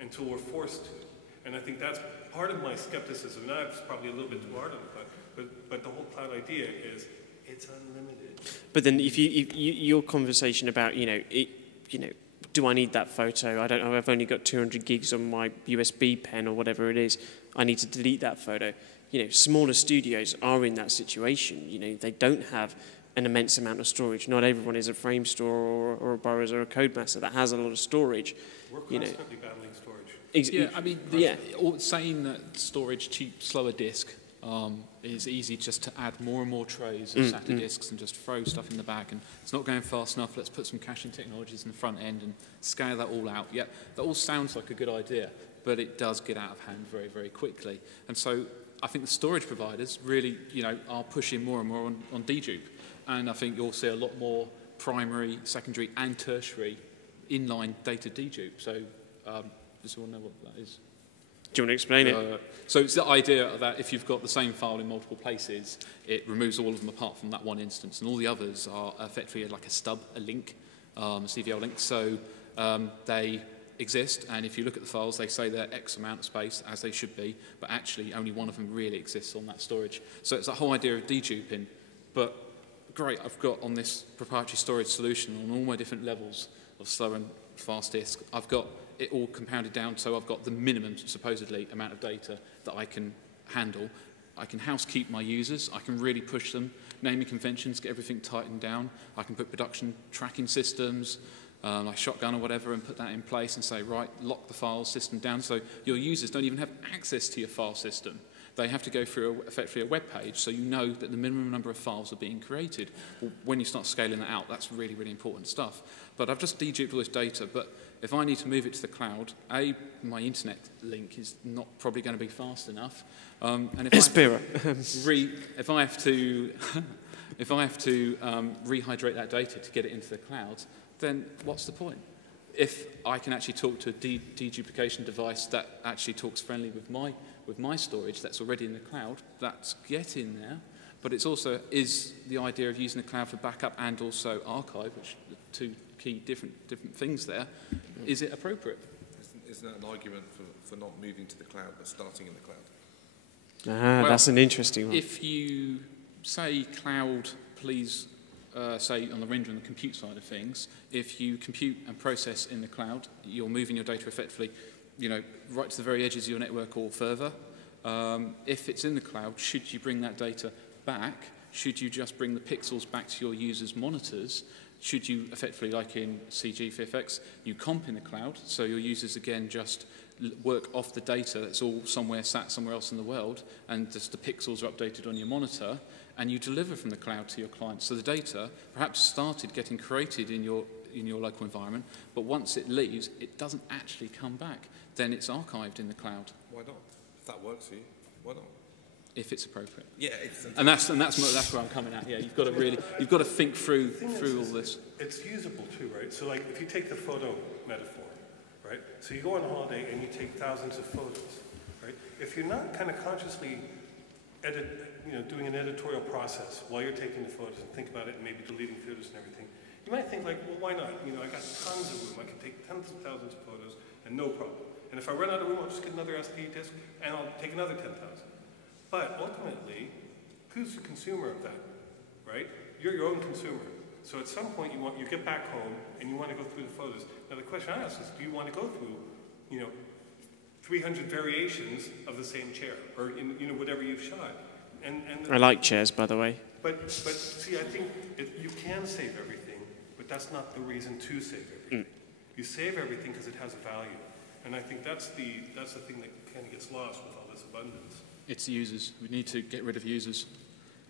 until we're forced to. And I think that's part of my skepticism. And that's probably a little bit too hard on it, but the whole cloud idea is it's unlimited. But then if your conversation about, do I need that photo? I don't know, I've only got 200 gigs on my USB pen or whatever it is. I need to delete that photo. Smaller studios are in that situation. They don't have an immense amount of storage. Not everyone is a Framestore or a Burrows or a Codemaster that has a lot of storage. We're constantly battling storage. Saying that storage, cheap, slower disk is easy just to add more and more trays of SATA disks and just throw stuff in the back, and it's not going fast enough, let's put some caching technologies in the front end and scale that all out. Yeah, that all sounds like a good idea, but it does get out of hand very, very quickly. And so I think the storage providers really, are pushing more and more on dedupe. And I think you'll see a lot more primary, secondary, and tertiary inline data dedupe. So, does everyone know what that is? Do you want to explain it? So it's the idea that if you've got the same file in multiple places, it removes all of them apart from that one instance, and all the others are effectively like a stub, a link, a CVL link. So they exist, and if you look at the files, they say they're X amount of space, as they should be, but actually only one of them really exists on that storage. So it's that whole idea of deduping. But great, I've got on this proprietary storage solution on all my different levels of slow and fast disk, I've got it all compounded down, so I've got the minimum, supposedly, amount of data that I can handle. I can housekeep my users, I can really push them, naming conventions, get everything tightened down. I can put production tracking systems, like Shotgun or whatever, and put that in place and say, right, lock the file system down, so your users don't even have access to your file system. They have to go through effectively a web page, so you know that the minimum number of files are being created. Well, when you start scaling that out, that's really, really important stuff. But I've just deduped all this data, but if I need to move it to the cloud, my internet link is not probably going to be fast enough. And if I have to rehydrate that data to get it into the cloud, then what's the point? If I can actually talk to a deduplication device that actually talks friendly with my storage that's already in the cloud, that's getting there. But it's also is the idea of using the cloud for backup and also archive, which are two key different things there. Is it appropriate? Isn't that an argument for not moving to the cloud but starting in the cloud? Well, that's an interesting one. If you say cloud, please say on the render and the compute side of things, if you compute and process in the cloud, you're moving your data effectively, right to the very edges of your network or further. If it's in the cloud, should you bring that data back? Should you just bring the pixels back to your users' monitors? Should you effectively, like in CG-VFX, you comp in the cloud, so your users again just work off the data that's all sat somewhere else in the world, and just the pixels are updated on your monitor, and you deliver from the cloud to your client. So the data perhaps started getting created in your local environment, but once it leaves, it doesn't actually come back. Then it's archived in the cloud. Why not? If that works for you, why not? If it's appropriate. Yeah, and that's where I'm coming at. Yeah, you've got to think through all this. It's usable too, right? So like if you take the photo metaphor, right? So you go on holiday and you take thousands of photos, right? If you're not kind of consciously doing an editorial process while you're taking the photos and think about it and maybe deleting photos and everything, you might think like, well, why not? I got tons of room. I can take tens of thousands of photos and no problem. And if I run out of room, I'll just get another SD disk and I'll take another 10,000. But ultimately, who's the consumer of that, right? You're your own consumer. So at some point you get back home and you want to go through the photos. Now the question I ask is, do you want to go through, 300 variations of the same chair or whatever you've shot? And I like chairs, by the way. But see, I think you can save everything, but that's not the reason to save everything. You save everything because it has a value, and I think that's the thing that kind of gets lost with all this abundance. It's users. We need to get rid of users,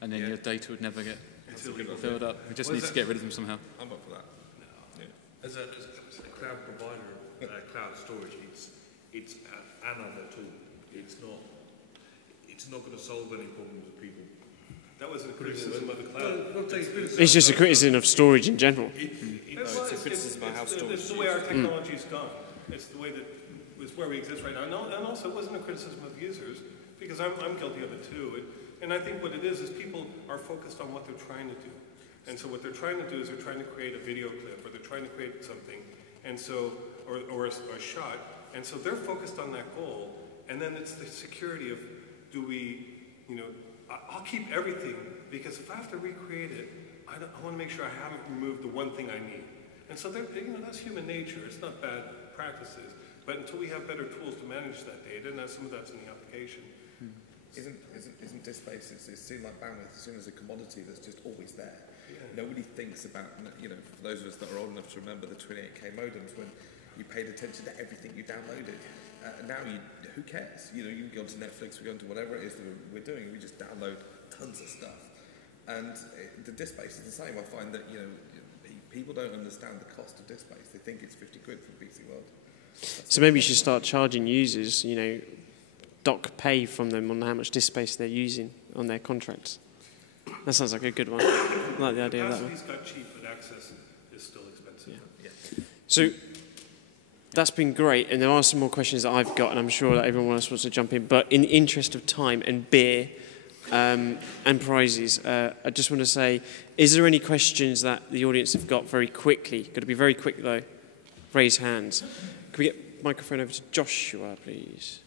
and then your data would never get filled up. We just need to get rid of them somehow. I'm up for that. No. Yeah. As a cloud provider, cloud storage, it's another tool. It's not going to solve any problems with people. That wasn't a criticism of the cloud. It's just a criticism of storage in general. It's a criticism of how storage is. It's the way our technology's gone. It's the way it's where we exist right now. And also, it wasn't a criticism of users, because I'm guilty of it too. And I think what it is people are focused on what they're trying to do. And so what they're trying to do is they're trying to create a video clip, or they're trying to create something, and so, or a shot. And so they're focused on that goal. And then it's the security of, I'll keep everything, because if I have to recreate it, I want to make sure I haven't removed the one thing I need. And so that's human nature. It's not bad practices. But until we have better tools to manage that data, and some of that's in the application. Isn't disk space? It's seen like bandwidth. It's seen as a commodity that's just always there. Yeah. Nobody thinks about, for those of us that are old enough to remember the 28K modems when you paid attention to everything you downloaded. Now, who cares? You can go onto Netflix, we go into whatever it is that we're doing. We just download tons of stuff. And the disk space is the same. I find that people don't understand the cost of disk space. They think it's 50 quid from PC World. So maybe you should start charging users, doc pay from them on how much disk space they're using on their contracts. That sounds like a good one. I like the idea of that one. Capacity's got cheap, but access is still expensive. Yeah. So that's been great, and there are some more questions that I've got, and I'm sure that everyone else wants to jump in. But in the interest of time and beer and prizes, I just want to say, is there any questions that the audience have got very quickly? Got to be very quick though. Raise hands. Can we get microphone over to Joshua, please?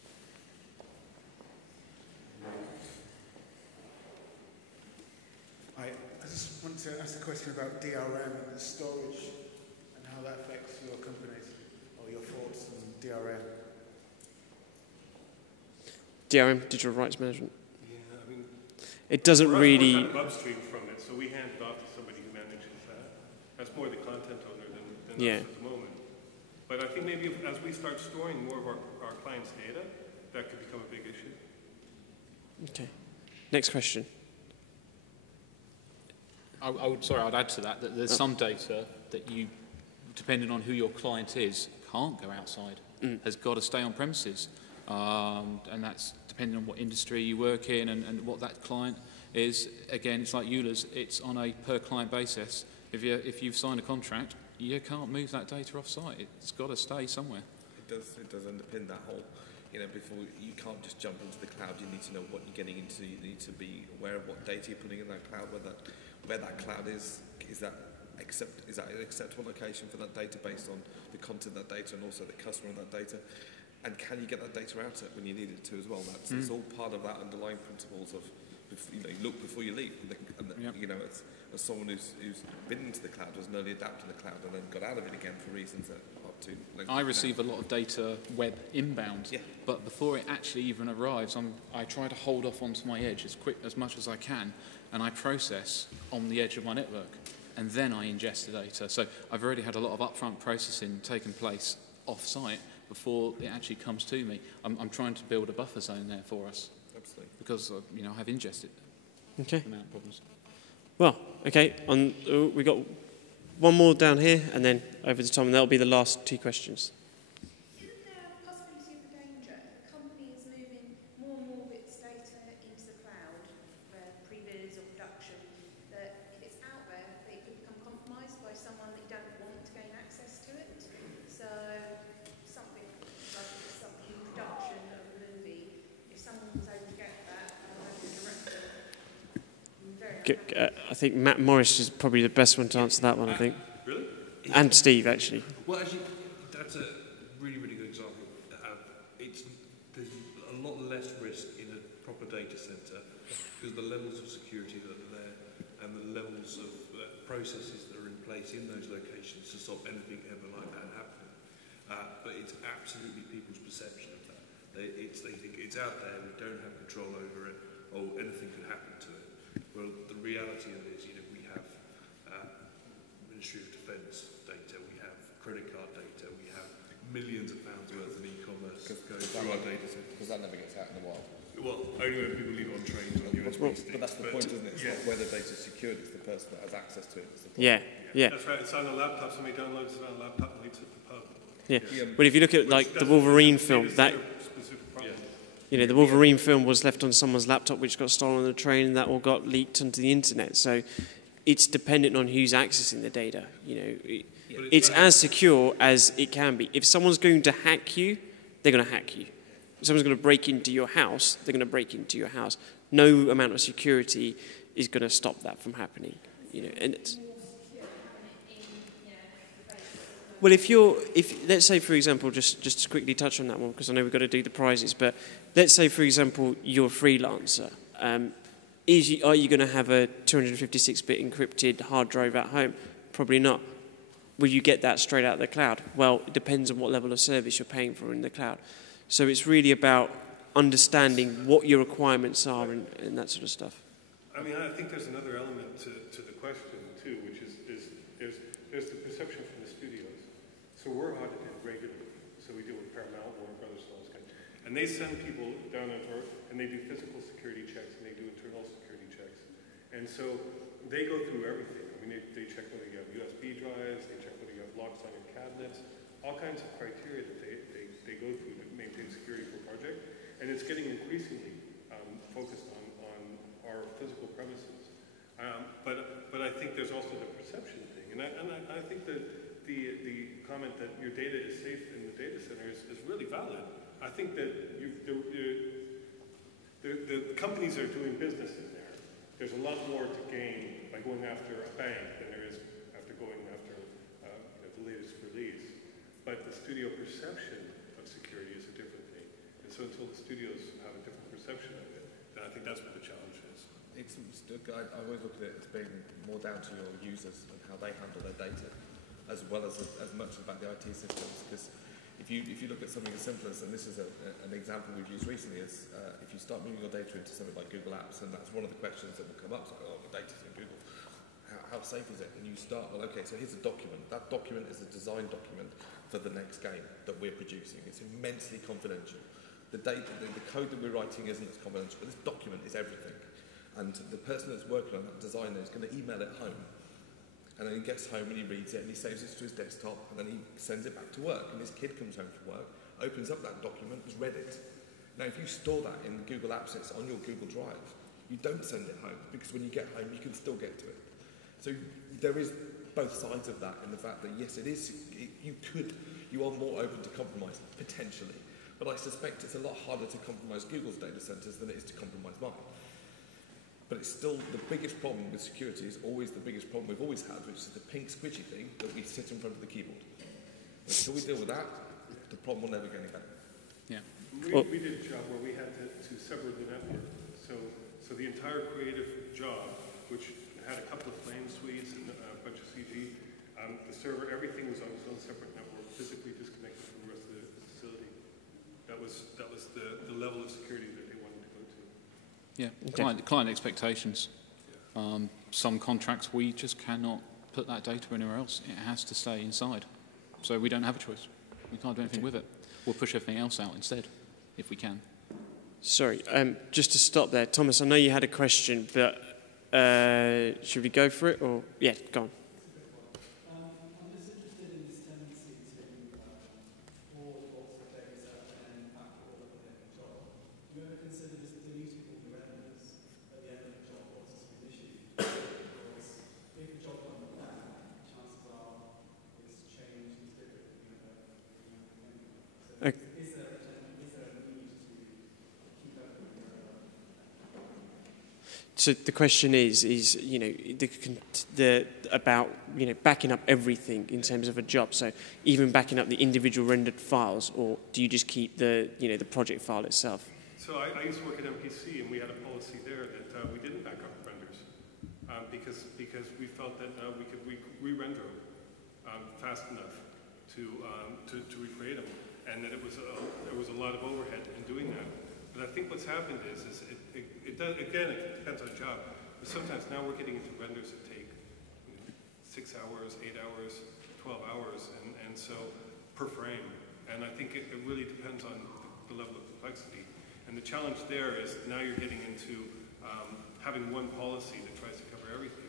I just want to ask a question about DRM and storage and how that affects your companies, or your thoughts on DRM. DRM, digital rights management. Yeah, it doesn't really. We're kind of upstream from it, so we hand it off to somebody who manages that. That's more the content owner than us at the moment. But I think maybe as we start storing more of our clients' data, that could become a big issue. Okay. Next question. I'd add to that there's some data that you, depending on who your client is, can't go outside. Has got to stay on premises. And that's depending on what industry you work in and what that client is. Again, it's like EULA's, it's on a per client basis. If you've signed a contract, you can't move that data off site. It's got to stay somewhere. It does underpin that whole, before you can't just jump into the cloud. You need to know what you're getting into. You need to be aware of what data you're putting in that cloud, where that cloud is that an acceptable location for that data based on the content of that data and also the customer of that data. And can you get that data out when you need it to as well? It's all part of that underlying principles of, look before you leap. Yep. You know, as someone who's been into the cloud, was an early adapter to the cloud, and then got out of it again for reasons that are up to. I receive a lot of data web inbound, but before it actually even arrives, I try to hold off onto my edge as much as I can, and I process on the edge of my network, and then I ingest the data. So I've already had a lot of upfront processing taking place off-site before it actually comes to me. I'm trying to build a buffer zone there for us. Absolutely. Because you know, I have ingested. Okay. Amount problems. Well, okay. We got one more down here, and then over to Tom, and that'll be the last 2 questions. Isn't there a possibility of a danger? Companies moving more and more of its data into the cloud, previs or production, that if it's out there, that it could become compromised by someone that you don't want to gain access to it. So something like something in production of a movie, if someone was able to get that, the director, I think Matt Morris is probably the best one to answer that one, I think. Really? And Steve, actually. Well, actually, that's a really, really good example. There's a lot less risk in a proper data center because the levels of security that are there and the levels of processes that are in place in those locations to stop anything ever like that happening. But it's absolutely people's perception of that. They think it's out there, we don't have control over it, or anything could happen to it. Well, the reality of it is, we have Ministry of Defence data, we have credit card data, we have millions of pounds worth of e-commerce going through our data centre. Because that never gets out in the wild. Well, only when people leave on trains or USB sticks. But that's the point, isn't it? It's not whether data's secured, it's the person that has access to it. Yeah. That's right. It's on a laptop. Somebody downloads it on a laptop and leaves it at the pub. Yeah. Well, if you look at like the Wolverine film, the Wolverine film was left on someone's laptop, which got stolen on the train, and that all got leaked onto the internet. So it's dependent on who's accessing the data. It's as secure as it can be. If someone's going to hack you, they're going to hack you. If someone's going to break into your house, they're going to break into your house. No amount of security is going to stop that from happening. And it's, well, if let's say, for example, just to quickly touch on that one, because I know we've got to do the prizes, but let's say, for example, you're a freelancer. Are you going to have a 256-bit encrypted hard drive at home? Probably not. Will you get that straight out of the cloud? Well, it depends on what level of service you're paying for in the cloud. So it's really about understanding what your requirements are and that sort of stuff. I mean, I think there's another element to the question, too, which is there's the perception from the studios. So we're audited regularly. So we deal with Paramount, Warner Brothers, and all this kind of, and they send people down and they do physical security checks and they do internal security checks. And so they go through everything. I mean, they check whether you have USB drives, they check whether you have locks on your cabinets, all kinds of criteria that they go through to maintain security for a project. And it's getting increasingly focused on our physical premises. But I think there's also the perception thing. And I think that the comment that your data is safe in the data center is really valid. I think that the companies that are doing business in there, there's a lot more to gain by going after a bank than there is after going after the latest release. But the studio perception of security is a different thing. And so until the studios have a different perception of it, then I think that's where the challenge is. I always look at it as being more down to your users and how they handle their data, as well as much about the IT systems. Because if you look at something as simple as, and this is an example we've used recently, is if you start moving your data into something like Google Apps, and that's one of the questions that will come up, so, the data's in Google, how safe is it? And you start, well, okay, so here's a document. That document is a design document for the next game that we're producing. It's immensely confidential. The code that we're writing isn't as confidential, but this document is everything. And the person that's working on that design is going to email it home. And then he gets home and he reads it and he saves it to his desktop and then he sends it back to work. And his kid comes home from work, opens up that document, has read it. Now, if you store that in Google Apps, it's on your Google Drive. You don't send it home because when you get home, you can still get to it. So there is both sides of that in the fact that, yes, you are more open to compromise, potentially. But I suspect it's a lot harder to compromise Google's data centers than it is to compromise mine. But it's still the biggest problem with security is always the biggest problem we've always had, which is the pink squidgy thing that we sit in front of the keyboard. Until we deal with that, the problem will never get any better. Yeah. We did a job where we had to sever the network. So the entire creative job, which The server, everything was on its own separate network, physically disconnected from the rest of the facility. That was the level of security that they wanted to go to. Yeah, client expectations. Some contracts we just cannot put that data anywhere else. It has to stay inside. So we don't have a choice. We can't do anything with it. We'll push everything else out instead, if we can. Sorry, just to stop there, Thomas, I know you had a question, but should we go for it? Or yeah, go on. I'm just interested in this tendency to hoard lots of data and pack it all up in a job. Do you ever consider this deleting all the renders at the end of the job once it's been issued? Because if the job done with that, chances are it's changed, it's different. So is there a need to keep that? So the question is you know, about you know backing up everything in terms of a job. So even backing up the individual rendered files, or do you just keep the the project file itself? So I used to work at MPC, and we had a policy there that we didn't back up renders because we felt that we could re-render fast enough to recreate them, and that there was a lot of overhead in doing that. But I think what's happened is it does, again, it depends on the job. But sometimes now we're getting into renders that take 6 hours, 8 hours, 12 hours, and so per frame. And I think it really depends on the level of complexity. And the challenge there is now you're getting into having one policy that tries to cover everything.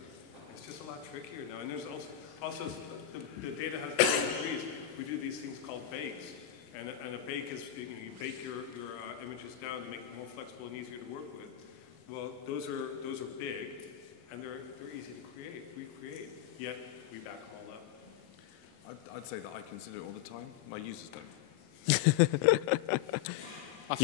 It's just a lot trickier now. And there's also the data has different degrees. We do these things called bakes. And a bake is, you bake your images down to make it more flexible and easier to work with. Well, those are big, and they're easy to recreate. Yet we back them all up. I'd say that I consider it all the time. My users don't. I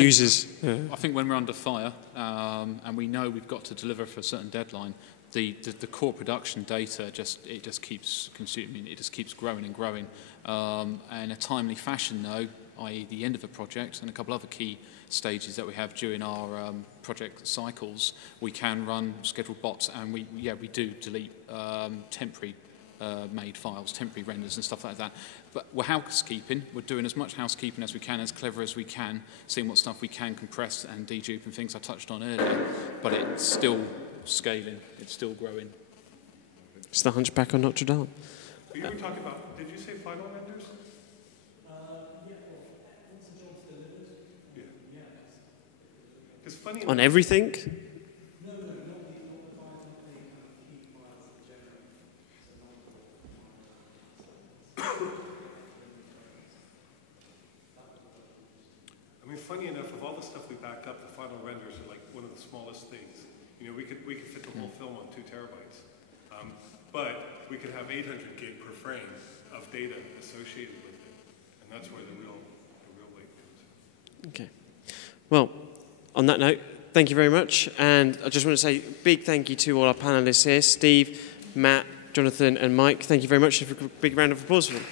think when we're under fire and we know we've got to deliver for a certain deadline, the core production data just keeps consuming. It just keeps growing and growing. In a timely fashion, though, i.e. the end of a project and a couple other key stages that we have during our project cycles, we can run scheduled bots, and we do delete temporary made files, temporary renders and stuff like that. But we're housekeeping. We're doing as much housekeeping as we can, as clever as we can, seeing what stuff we can compress and dedupe and things I touched on earlier. But it's still scaling. It's still growing. It's the Hunchback on Notre Dame. You were talking about, did you say final renders? Once the job's delivered. Yeah. It's funny On everything? No, not the file company kind of key files that generate. I mean, funny enough, of all the stuff we back up, the final renders are like one of the smallest things. You know, we could fit the whole film on 2 terabytes. But we could have 800 gig per frame of data associated with it. And that's where the real weight comes. Okay. Well, on that note, thank you very much. And I just want to say a big thank you to all our panelists here, Steve, Matt, Jonathan and Mike. Thank you very much. A big round of applause for them.